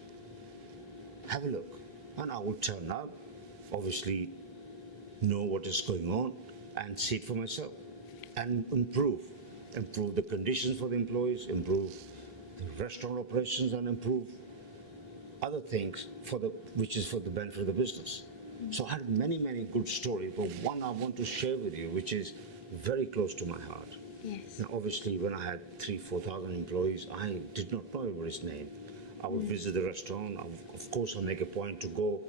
Have a look. And I would turn up, obviously know what is going on and see it for myself and improve the conditions for the employees, improve the restaurant operations, and improve other things which is for the benefit of the business. So I had many good stories, but one I want to share with you, which is very close to my heart. Yes. Now, obviously, when I had 3,000-4,000 employees, I did not know everybody's name. I would visit the restaurant. Of course, I make a point to go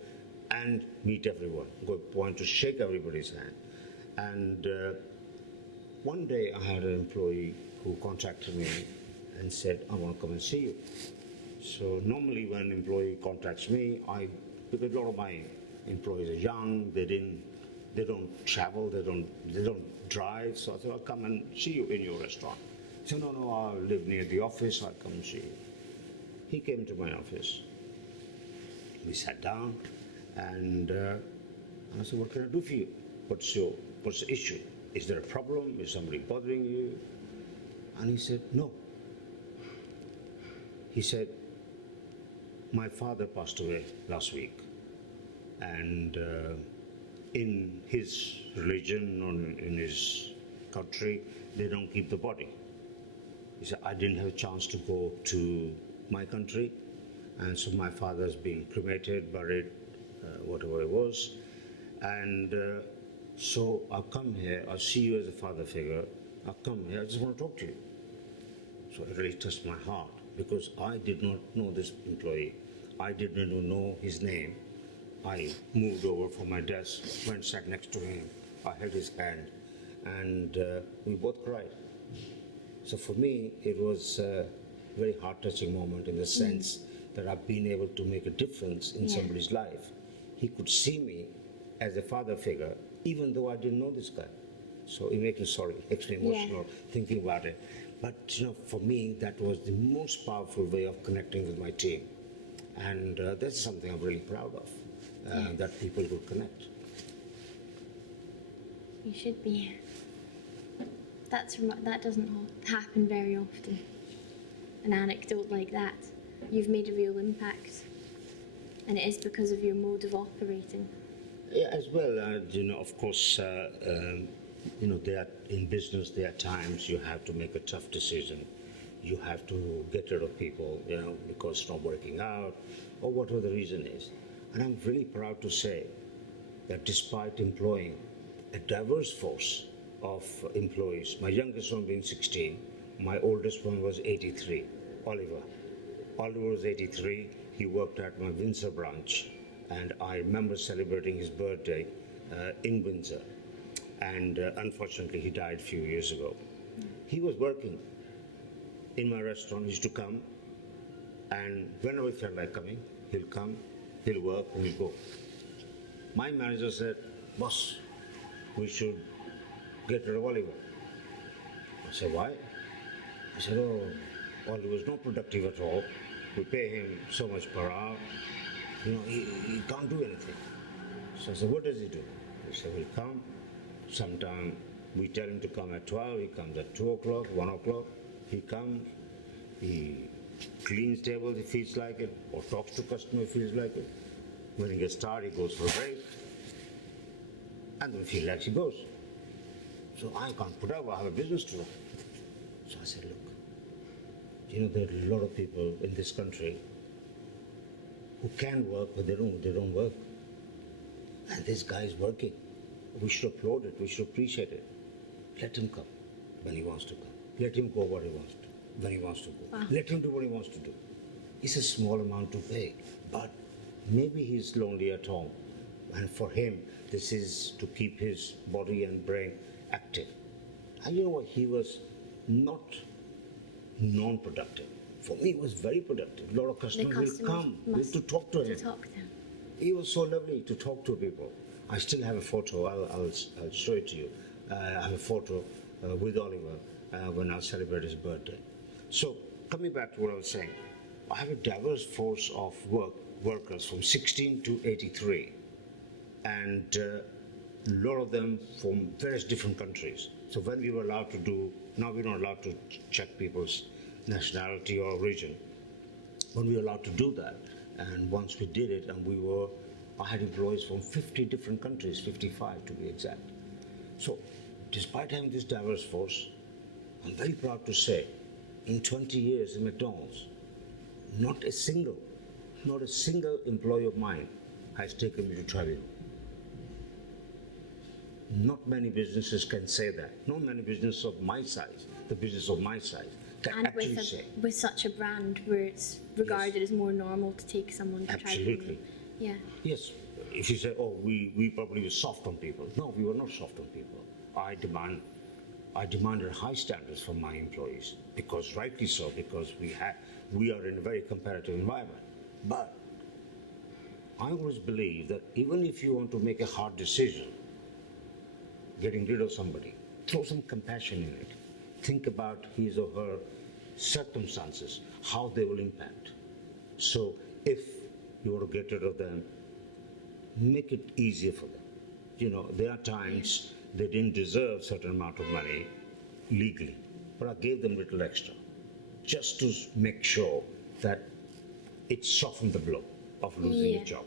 and meet everyone. Go a point to shake everybody's hand. And one day, I had an employee who contacted me and said, "I want to come and see you." So normally, when an employee contacts me, because a lot of my employees are young, they don't travel, they don't drive. So I said, "I'll come and see you in your restaurant." He said, "No, I live near the office. I'll come and see you." He came to my office. We sat down, and I said, "What can I do for you? What's the issue? Is there a problem? Is somebody bothering you?" And he said, "No." He said, "My father passed away last week, and in his religion or in his country, they don't keep the body." He said, "I didn't have a chance to go to my country, and so my father's been cremated, buried, whatever it was, and so I've come here. I see you as a father figure. I've come here. I just want to talk to you." So it really touched my heart, because I did not know this employee. I didn't even know his name. I moved over from my desk, went sat next to him. I held his hand, and we both cried. So for me, it was a very heart-touching moment in the sense that I've been able to make a difference in somebody's life. He could see me as a father figure, even though I didn't know this guy. So it makes me emotional thinking about it. But for me, that was the most powerful way of connecting with my team. And that's something I'm really proud of, that people could connect. You should be. That doesn't happen very often. An anecdote like that. You've made a real impact, and it is because of your mode of operating. Yeah, as well, of course, there are, in business, there are times you have to make a tough decision. you have to get rid of people, because it's not working out, or whatever the reason is. And I'm really proud to say that despite employing a diverse force of employees, my youngest one being 16, my oldest one was 83, Oliver. Oliver was 83, he worked at my Windsor branch, and I remember celebrating his birthday in Windsor. And unfortunately, he died a few years ago. He was working in my restaurant. He used to come, and whenever he felt like coming, he'll come, he'll work, and he'll go. My manager said, "Boss, we should get rid of Oliver." I said, "Why?" He said, "Oh, Oliver's not productive at all. We pay him so much per hour. He can't do anything." So I said, "What does he do?" He said, "He'll come. Sometime we tell him to come at 12, he comes at 2 o'clock, 1 o'clock. He comes, he cleans tables if he feels like it, or talks to customer if he feels like it. When he gets tired, he goes for a break. And then if he likes, he goes. So I can't put up, I have a business to run." So I said, "Look, there are a lot of people in this country who can work, but they don't work. And this guy is working. We should applaud it, we should appreciate it. Let him come when he wants to come. Let him go when he wants to go. Wow. Let him do what he wants to do. It's a small amount to pay, but maybe he's lonely at home. And for him, this is to keep his body and brain active." And you know what? He was not non-productive. For me, it was very productive. A lot of customers will come to talk to him. He was so lovely to talk to people. I still have a photo. I'll show it to you. I have a photo with Oliver when I celebrate his birthday. So coming back to what I was saying, I have a diverse force of workers from 16 to 83, and a lot of them from various different countries. So when we were allowed to do, now we're not allowed to check people's nationality or origin. When we were allowed to do that, and once we did it, and I had employees from 50 different countries, 55 to be exact. So despite having this diverse force, I'm very proud to say, in 20 years in McDonald's, not a single employee of mine has taken me to tribunal. Not many businesses can say that. Not many businesses of my size, the business of my size, can And actually say. with such a brand where it's regarded as more normal to take someone to tribunal. Absolutely. Yeah. Yes, if you say, "Oh, we probably were soft on people." No, we were not soft on people. I demanded high standards from my employees, because rightly so, because we are in a very competitive environment. But I always believe that even if you want to make a hard decision, getting rid of somebody, throw some compassion in it. Think about his or her circumstances, how they will impact. So if you want to get rid of them, make it easier for them. There are times they didn't deserve a certain amount of money legally, but I gave them a little extra, just to make sure that it softened the blow of losing a job.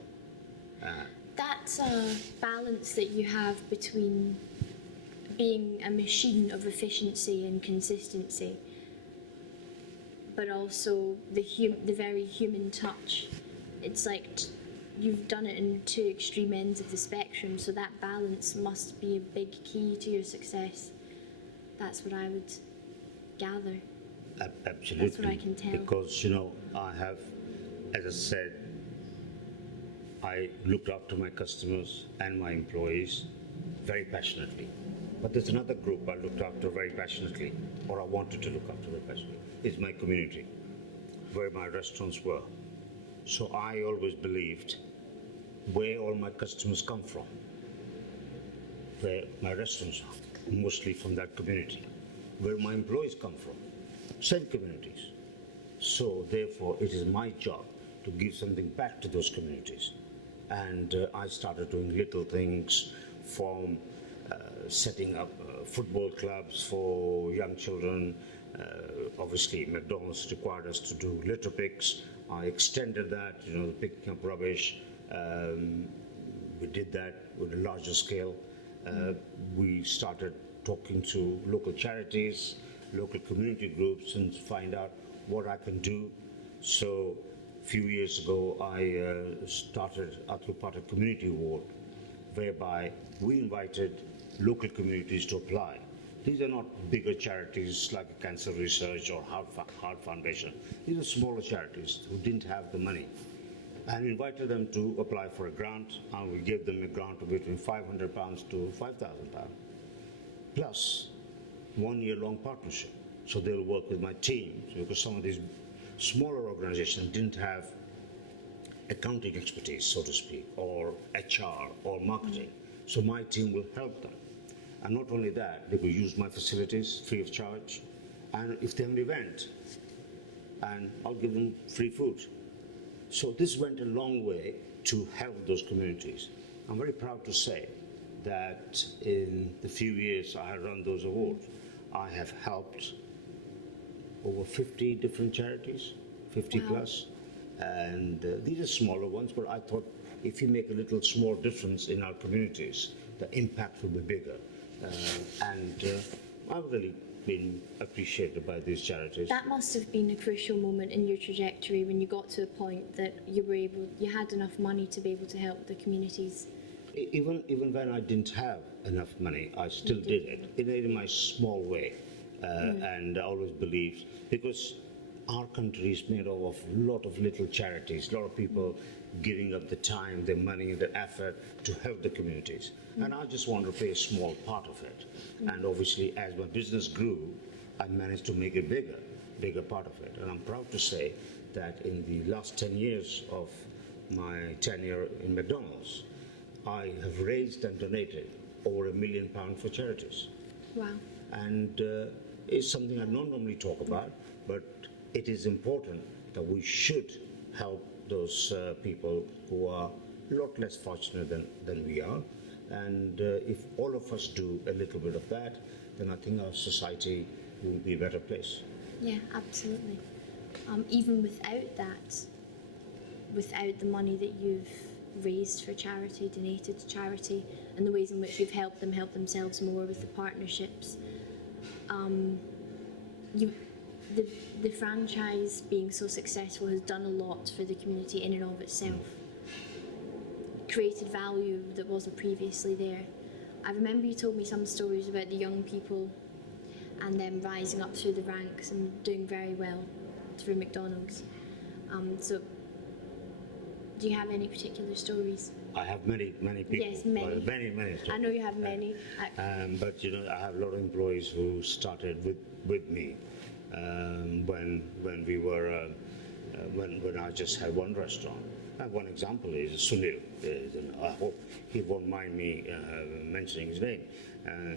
That's a balance that you have between being a machine of efficiency and consistency, but also the very human touch. It's like you've done it in two extreme ends of the spectrum, so that balance must be a big key to your success. That's what I would gather. Absolutely. That's what I can tell. Because, I have, as I said, I looked after my customers and my employees very passionately. But there's another group I looked after very passionately, or I wanted to look after very passionately. It's my community, where my restaurants were. So I always believed where all my customers come from, where my restaurants are, mostly from that community, where my employees come from, same communities. So therefore, it is my job to give something back to those communities. And I started doing little things, from setting up football clubs for young children. Obviously, McDonald's required us to do litter picks. I extended that, the picking up rubbish. We did that with a larger scale. We started talking to local charities, local community groups and find out what I can do. So a few years ago, I started Atul Pathak Community Award, whereby we invited local communities to apply. These are not bigger charities like Cancer Research or Heart Foundation. These are smaller charities who didn't have the money. And invited them to apply for a grant, and we gave them a grant of between £500 to £5,000, plus 1 year long partnership. So they'll work with my team, because some of these smaller organizations didn't have accounting expertise, so to speak, or HR or marketing. So my team will help them. And not only that, they will use my facilities free of charge. And if they have an event, and I'll give them free food. So this went a long way to help those communities. I'm very proud to say that in the few years I have run those awards, I have helped over 50 different charities, 50 plus. And these are smaller ones, but I thought if you make a little small difference in our communities, the impact will be bigger. I've really been appreciated by these charities. That must have been a crucial moment in your trajectory when you got to a point that you had enough money to be able to help the communities. Even when I didn't have enough money, I still did it in my small way. And I always believed, because our country is made up of a lot of little charities, a lot of people giving up the time, their money, their effort to help the communities. And I just want to play a small part of it. And obviously, as my business grew, I managed to make it bigger part of it. And I'm proud to say that in the last 10 years of my tenure in McDonald's, I have raised and donated over £1 million for charities. Wow. And it's something I don't normally talk about, but it is important that we should help those people who are a lot less fortunate than we are. And if all of us do a little bit of that, then I think our society will be a better place. Yeah, absolutely. Even without that, without the money that you've raised for charity, donated to charity, and the ways in which you've helped them help themselves more with the partnerships, the franchise being so successful has done a lot for the community in and of itself. Created value that wasn't previously there. I remember you told me some stories about the young people and them rising up through the ranks and doing very well through McDonald's. So, do you have any particular stories? I have many people. Yes, many. Many stories. I know you have many. But I have a lot of employees who started with me when we were when I just had one restaurant. One example is Sunil. I hope he won't mind me mentioning his name.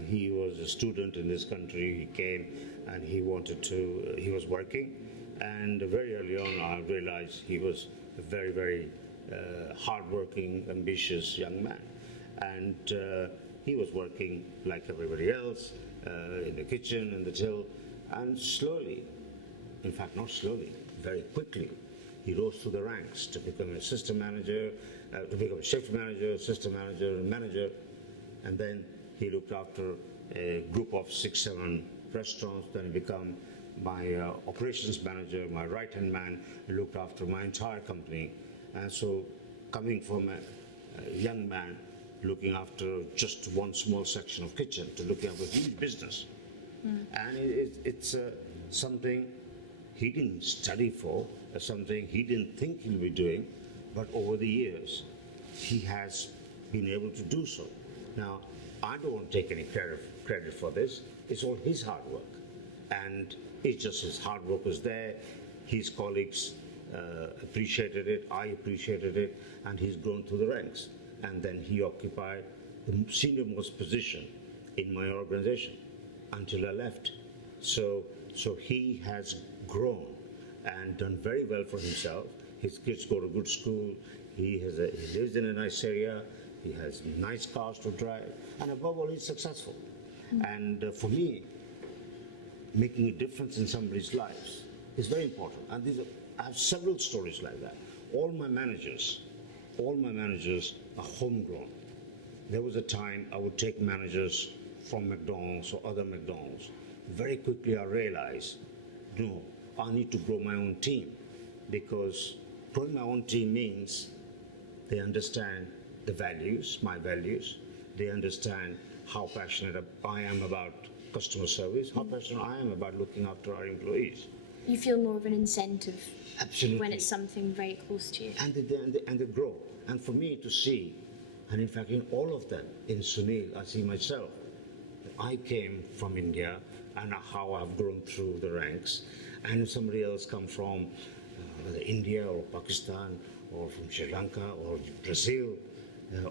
He was a student in this country. He came and he was working, and very early on I realized he was a very, very hardworking, ambitious young man. And he was working like everybody else in the kitchen, in the till, and slowly, in fact not slowly, very quickly, he rose through the ranks to become an assistant manager, to become a shift manager, assistant manager, and manager. And then he looked after a group of 6-7 restaurants. Then he became my operations manager, my right-hand man, and looked after my entire company. And so coming from a young man looking after just one small section of kitchen to looking after a huge business. And it's something he didn't study for, something he didn't think he'll be doing, but over the years, he has been able to do so. Now, I don't want to take any credit for this. It's all his hard work. And it's just his hard work was there. His colleagues appreciated it, I appreciated it, and he's grown through the ranks. And then he occupied the senior most position in my organization until I left. So he has grown and done very well for himself. His kids go to good school. He lives in a nice area. He has nice cars to drive, and above all, he's successful. And for me, making a difference in somebody's lives is very important. And I have several stories like that. All my managers are homegrown. There was a time I would take managers from McDonald's or other McDonald's, very quickly I realized, no, I need to grow my own team, because growing my own team means they understand the values, my values. They understand how passionate I am about customer service, how passionate I am about looking after our employees. You feel more of an incentive Absolutely. when it's something very close to you. And they grow. And for me to see, and in fact in all of them, in Sunil, I see myself. I came from India and how I've grown through the ranks, and somebody else come from India or Pakistan or from Sri Lanka or Brazil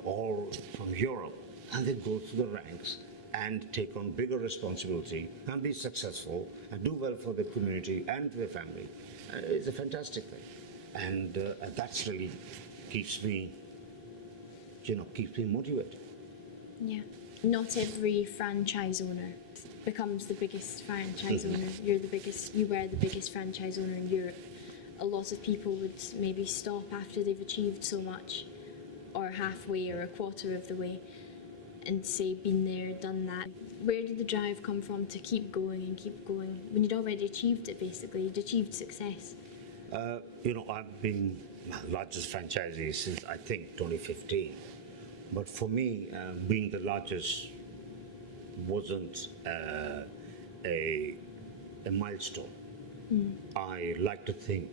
or from Europe, and they go through the ranks and take on bigger responsibility and be successful and do well for the community and their family. It's a fantastic thing, and that's really keeps me motivated. Yeah. Not every franchise owner becomes the biggest franchise owner. You were the biggest franchise owner in Europe. A lot of people would maybe stop after they've achieved so much, or halfway or a quarter of the way, and say, been there, done that. Where did the drive come from to keep going and keep going when you'd already achieved it, basically? You'd achieved success. I've been the largest franchisee since I think 2015. But for me, being the largest wasn't a milestone. I like to think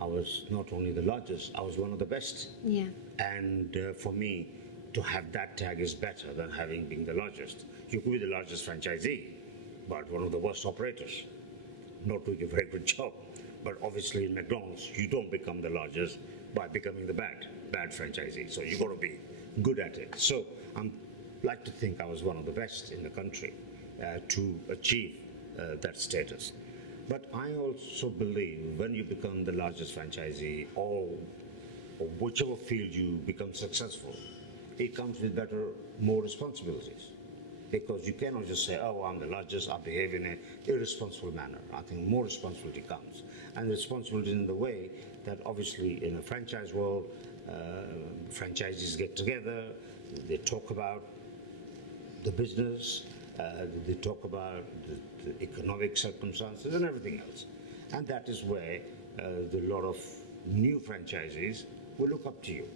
I was not only the largest, I was one of the best. Yeah. And for me, to have that tag is better than having been the largest. You could be the largest franchisee, but one of the worst operators, not doing a very good job. But obviously in McDonald's, you don't become the largest by becoming the bad franchisee. So you got to be good at it. So I like to think I was one of the best in the country to achieve that status. But I also believe when you become the largest franchisee or whichever field you become successful, it comes with more responsibilities. Because you cannot just say, oh, I'm the largest, I behave in an irresponsible manner. I think more responsibility comes. And the responsibility in the way that obviously in a franchise world, franchisees get together, they talk about the business, they talk about the economic circumstances and everything else. And that is where a lot of new franchisees will look up to you.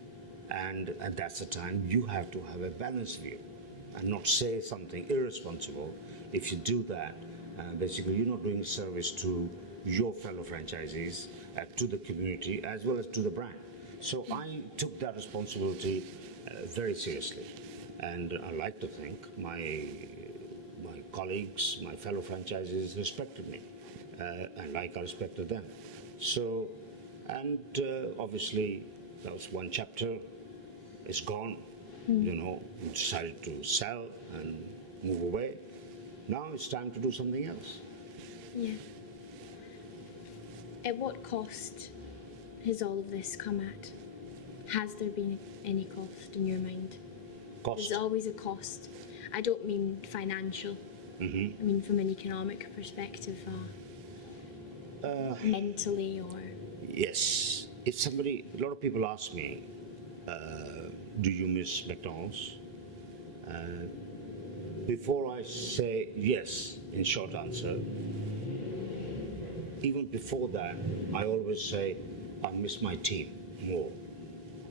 And that's the time you have to have a balanced view and not say something irresponsible. If you do that, basically you're not doing service to your fellow franchisees, to the community, as well as to the brand. So I took that responsibility very seriously. And I like to think my colleagues, my fellow franchisees respected me, and like I respected them. So, and obviously that was one chapter, it's gone. We decided to sell and move away. Now it's time to do something else. Yeah. At what cost has all of this come at? Has there been any cost in your mind? Cost. There's always a cost. I don't mean financial. I mean from an economic perspective, mentally or... Yes. If a lot of people ask me, do you miss McDonald's? Before I say yes, in short answer, even before that, I always say I miss my team more.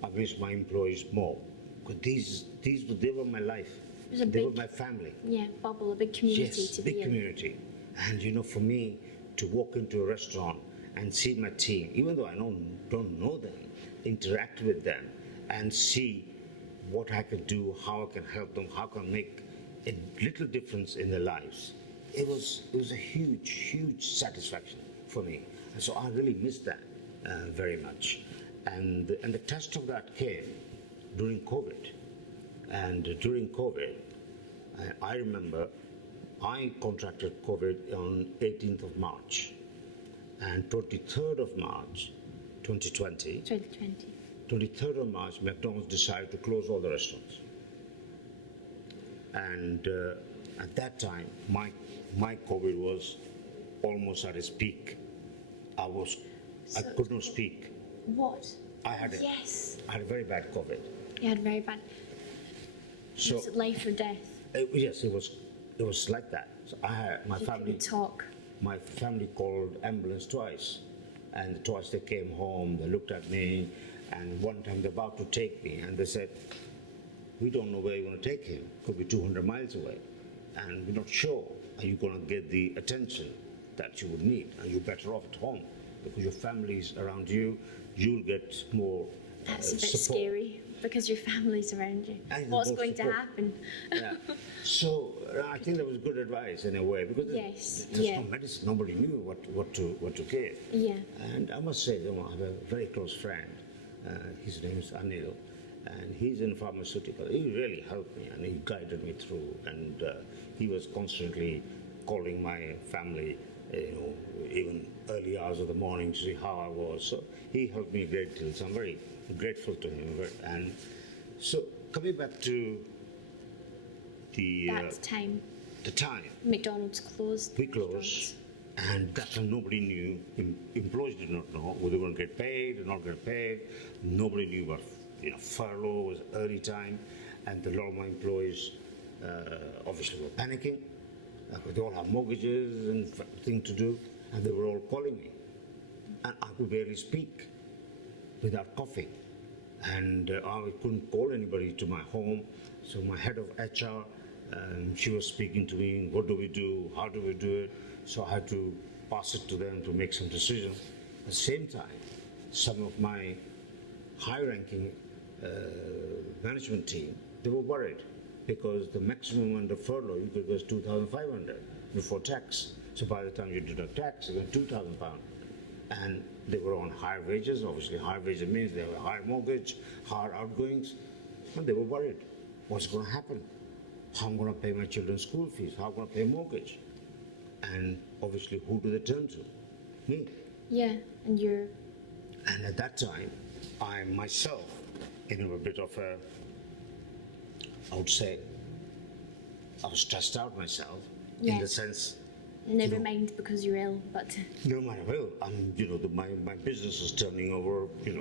I miss my employees more. Because they were my life. They were my family. Yeah, bubble, a big community yes, to be in. big community. And for me to walk into a restaurant and see my team, even though I don't know them, interact with them and see what I can do, how I can help them, how I can make a little difference in their lives. It was a huge, huge satisfaction for me. And so I really missed that very much. And the test of that came during COVID. And during COVID, I remember I contracted COVID on 18th of March. And 23rd of March, 2020, 23rd of March, McDonald's decided to close all the restaurants. And at that time, my COVID was almost at its peak. I could not speak. What? I had a very bad COVID. You had very bad. So was it life or death? yes, it was like that. So I had my You family. couldn't talk. My family called ambulance twice, and twice they came home. They looked at me, and one time they're about to take me, and they said, "We don't know where you're going to take him. Could be 200 miles away, and we're not sure. Are you going to get the attention that you would need? And you're better off at home because your family's around you. You'll get more That's a bit support." scary because your family's around you. And What's more going to support. happen? Yeah. So I think that was good advice in a way because Yes, there's yeah. no medicine. Nobody knew what to give. Yeah. And I must say, I have a very close friend. His name is Anil, and he's in pharmaceutical. He really helped me, and he guided me through. And he was constantly calling my family, even early hours of the morning to see how I was. So he helped me a great deal. So I'm very grateful to him. And so coming back to That's time. the time. McDonald's closed. We closed, and that time nobody knew. Employees did not know whether they were going to get paid or not get paid. Nobody knew about furlough was early time, and a lot of my employees obviously were panicking. They all have mortgages and things to do, and they were all calling me, and I could barely speak without coughing, and I couldn't call anybody to my home. So my head of HR, she was speaking to me, what do we do, how do we do it? So I had to pass it to them to make some decisions. At the same time, some of my high-ranking management team, they were worried because the maximum under furlough you could was 2,500 before tax. So by the time you deduct tax, it was 2,000 pounds. And they were on higher wages. Obviously, higher wages means they have a higher mortgage, higher outgoings, and they were worried. What's going to happen? How am I going to pay my children's school fees? How am I going to pay mortgage? And obviously, who do they turn to? Me. Yeah, and you're. And at that time, I myself, in a bit of a, I would say, I was stressed out myself in the Yes. sense, Never mind because you're ill, but no matter well, my business was turning over, we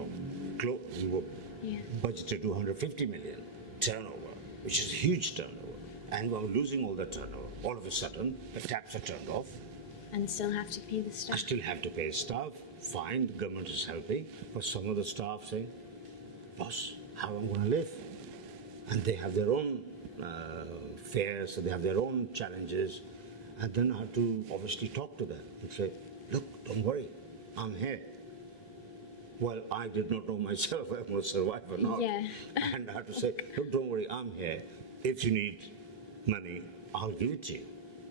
were yeah. budgeted 250 million turnover, which is a huge turnover. And we were losing all that turnover. All of a sudden, the taps are turned off. And still have to pay the I staff. still have to pay staff. Fine, the government is helping. But some of the staff saying, boss, how am I going to live? And they have their own fears, they have their own challenges. And then I had to obviously talk to them and say, look, don't worry, I'm here. Well, I did not know myself if I would survive or not. Yeah. And I had to say, look, don't worry, I'm here. If you need money, I'll give it to you.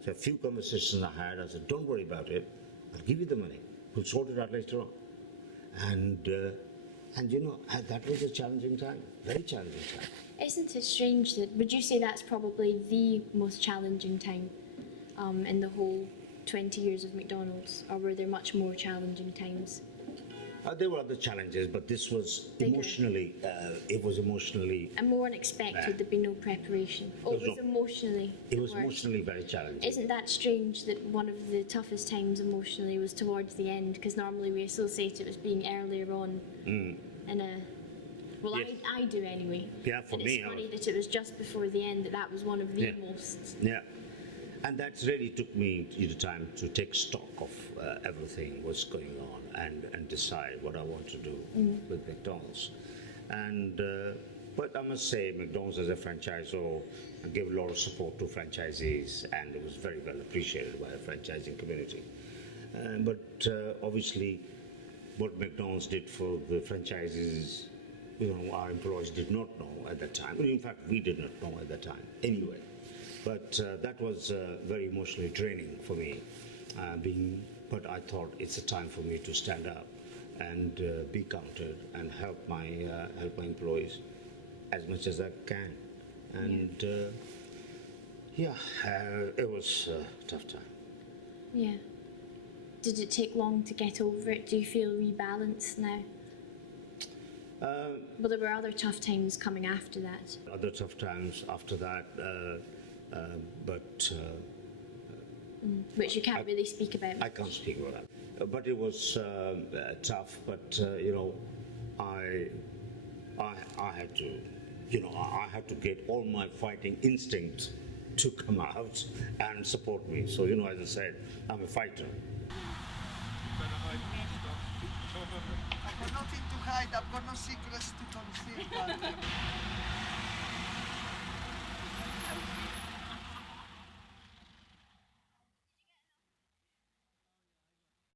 So a few conversations I had, I said, don't worry about it. I'll give you the money. We'll sort it out later on. And that was a challenging time, very challenging time. Isn't it strange that, would you say that's probably the most challenging time in the whole 20 years of McDonald's? Or were there much more challenging times? There were other challenges, but this was Bigger. emotionally, it was emotionally, And more unexpected, there'd be no preparation. Oh, it There was was emotionally. it was worse. emotionally very challenging. Isn't that strange that one of the toughest times emotionally was towards the end? Because normally we associate it with being earlier on in a. Well, Yes. I do anyway. Yeah, for and me, it's I funny was- that it was just before the end that was one of the Yeah. most. Yeah, and that really took me the time to take stock of everything, what's going on, and decide what I want to do with McDonald's. And but I must say, McDonald's as a franchisor gave a lot of support to franchisees, and it was very well appreciated by the franchising community. But obviously, what McDonald's did for the franchisees, our employees did not know at that time. In fact, we did not know at that time anyway. But that was very emotionally draining for me. But I thought it's a time for me to stand up and be counted and help my employees as much as I can. And it was a tough time. Yeah. Did it take long to get over it? Do you feel rebalanced now? Well, there were other tough times coming after that. Other tough times after that, but Which you can't really speak about. I can't speak about that. But it was tough. But I had to, I had to get all my fighting instinct to come out and support me. So, as I said, I'm a fighter. I've got nothing to hide, I've got no secrets to conceal.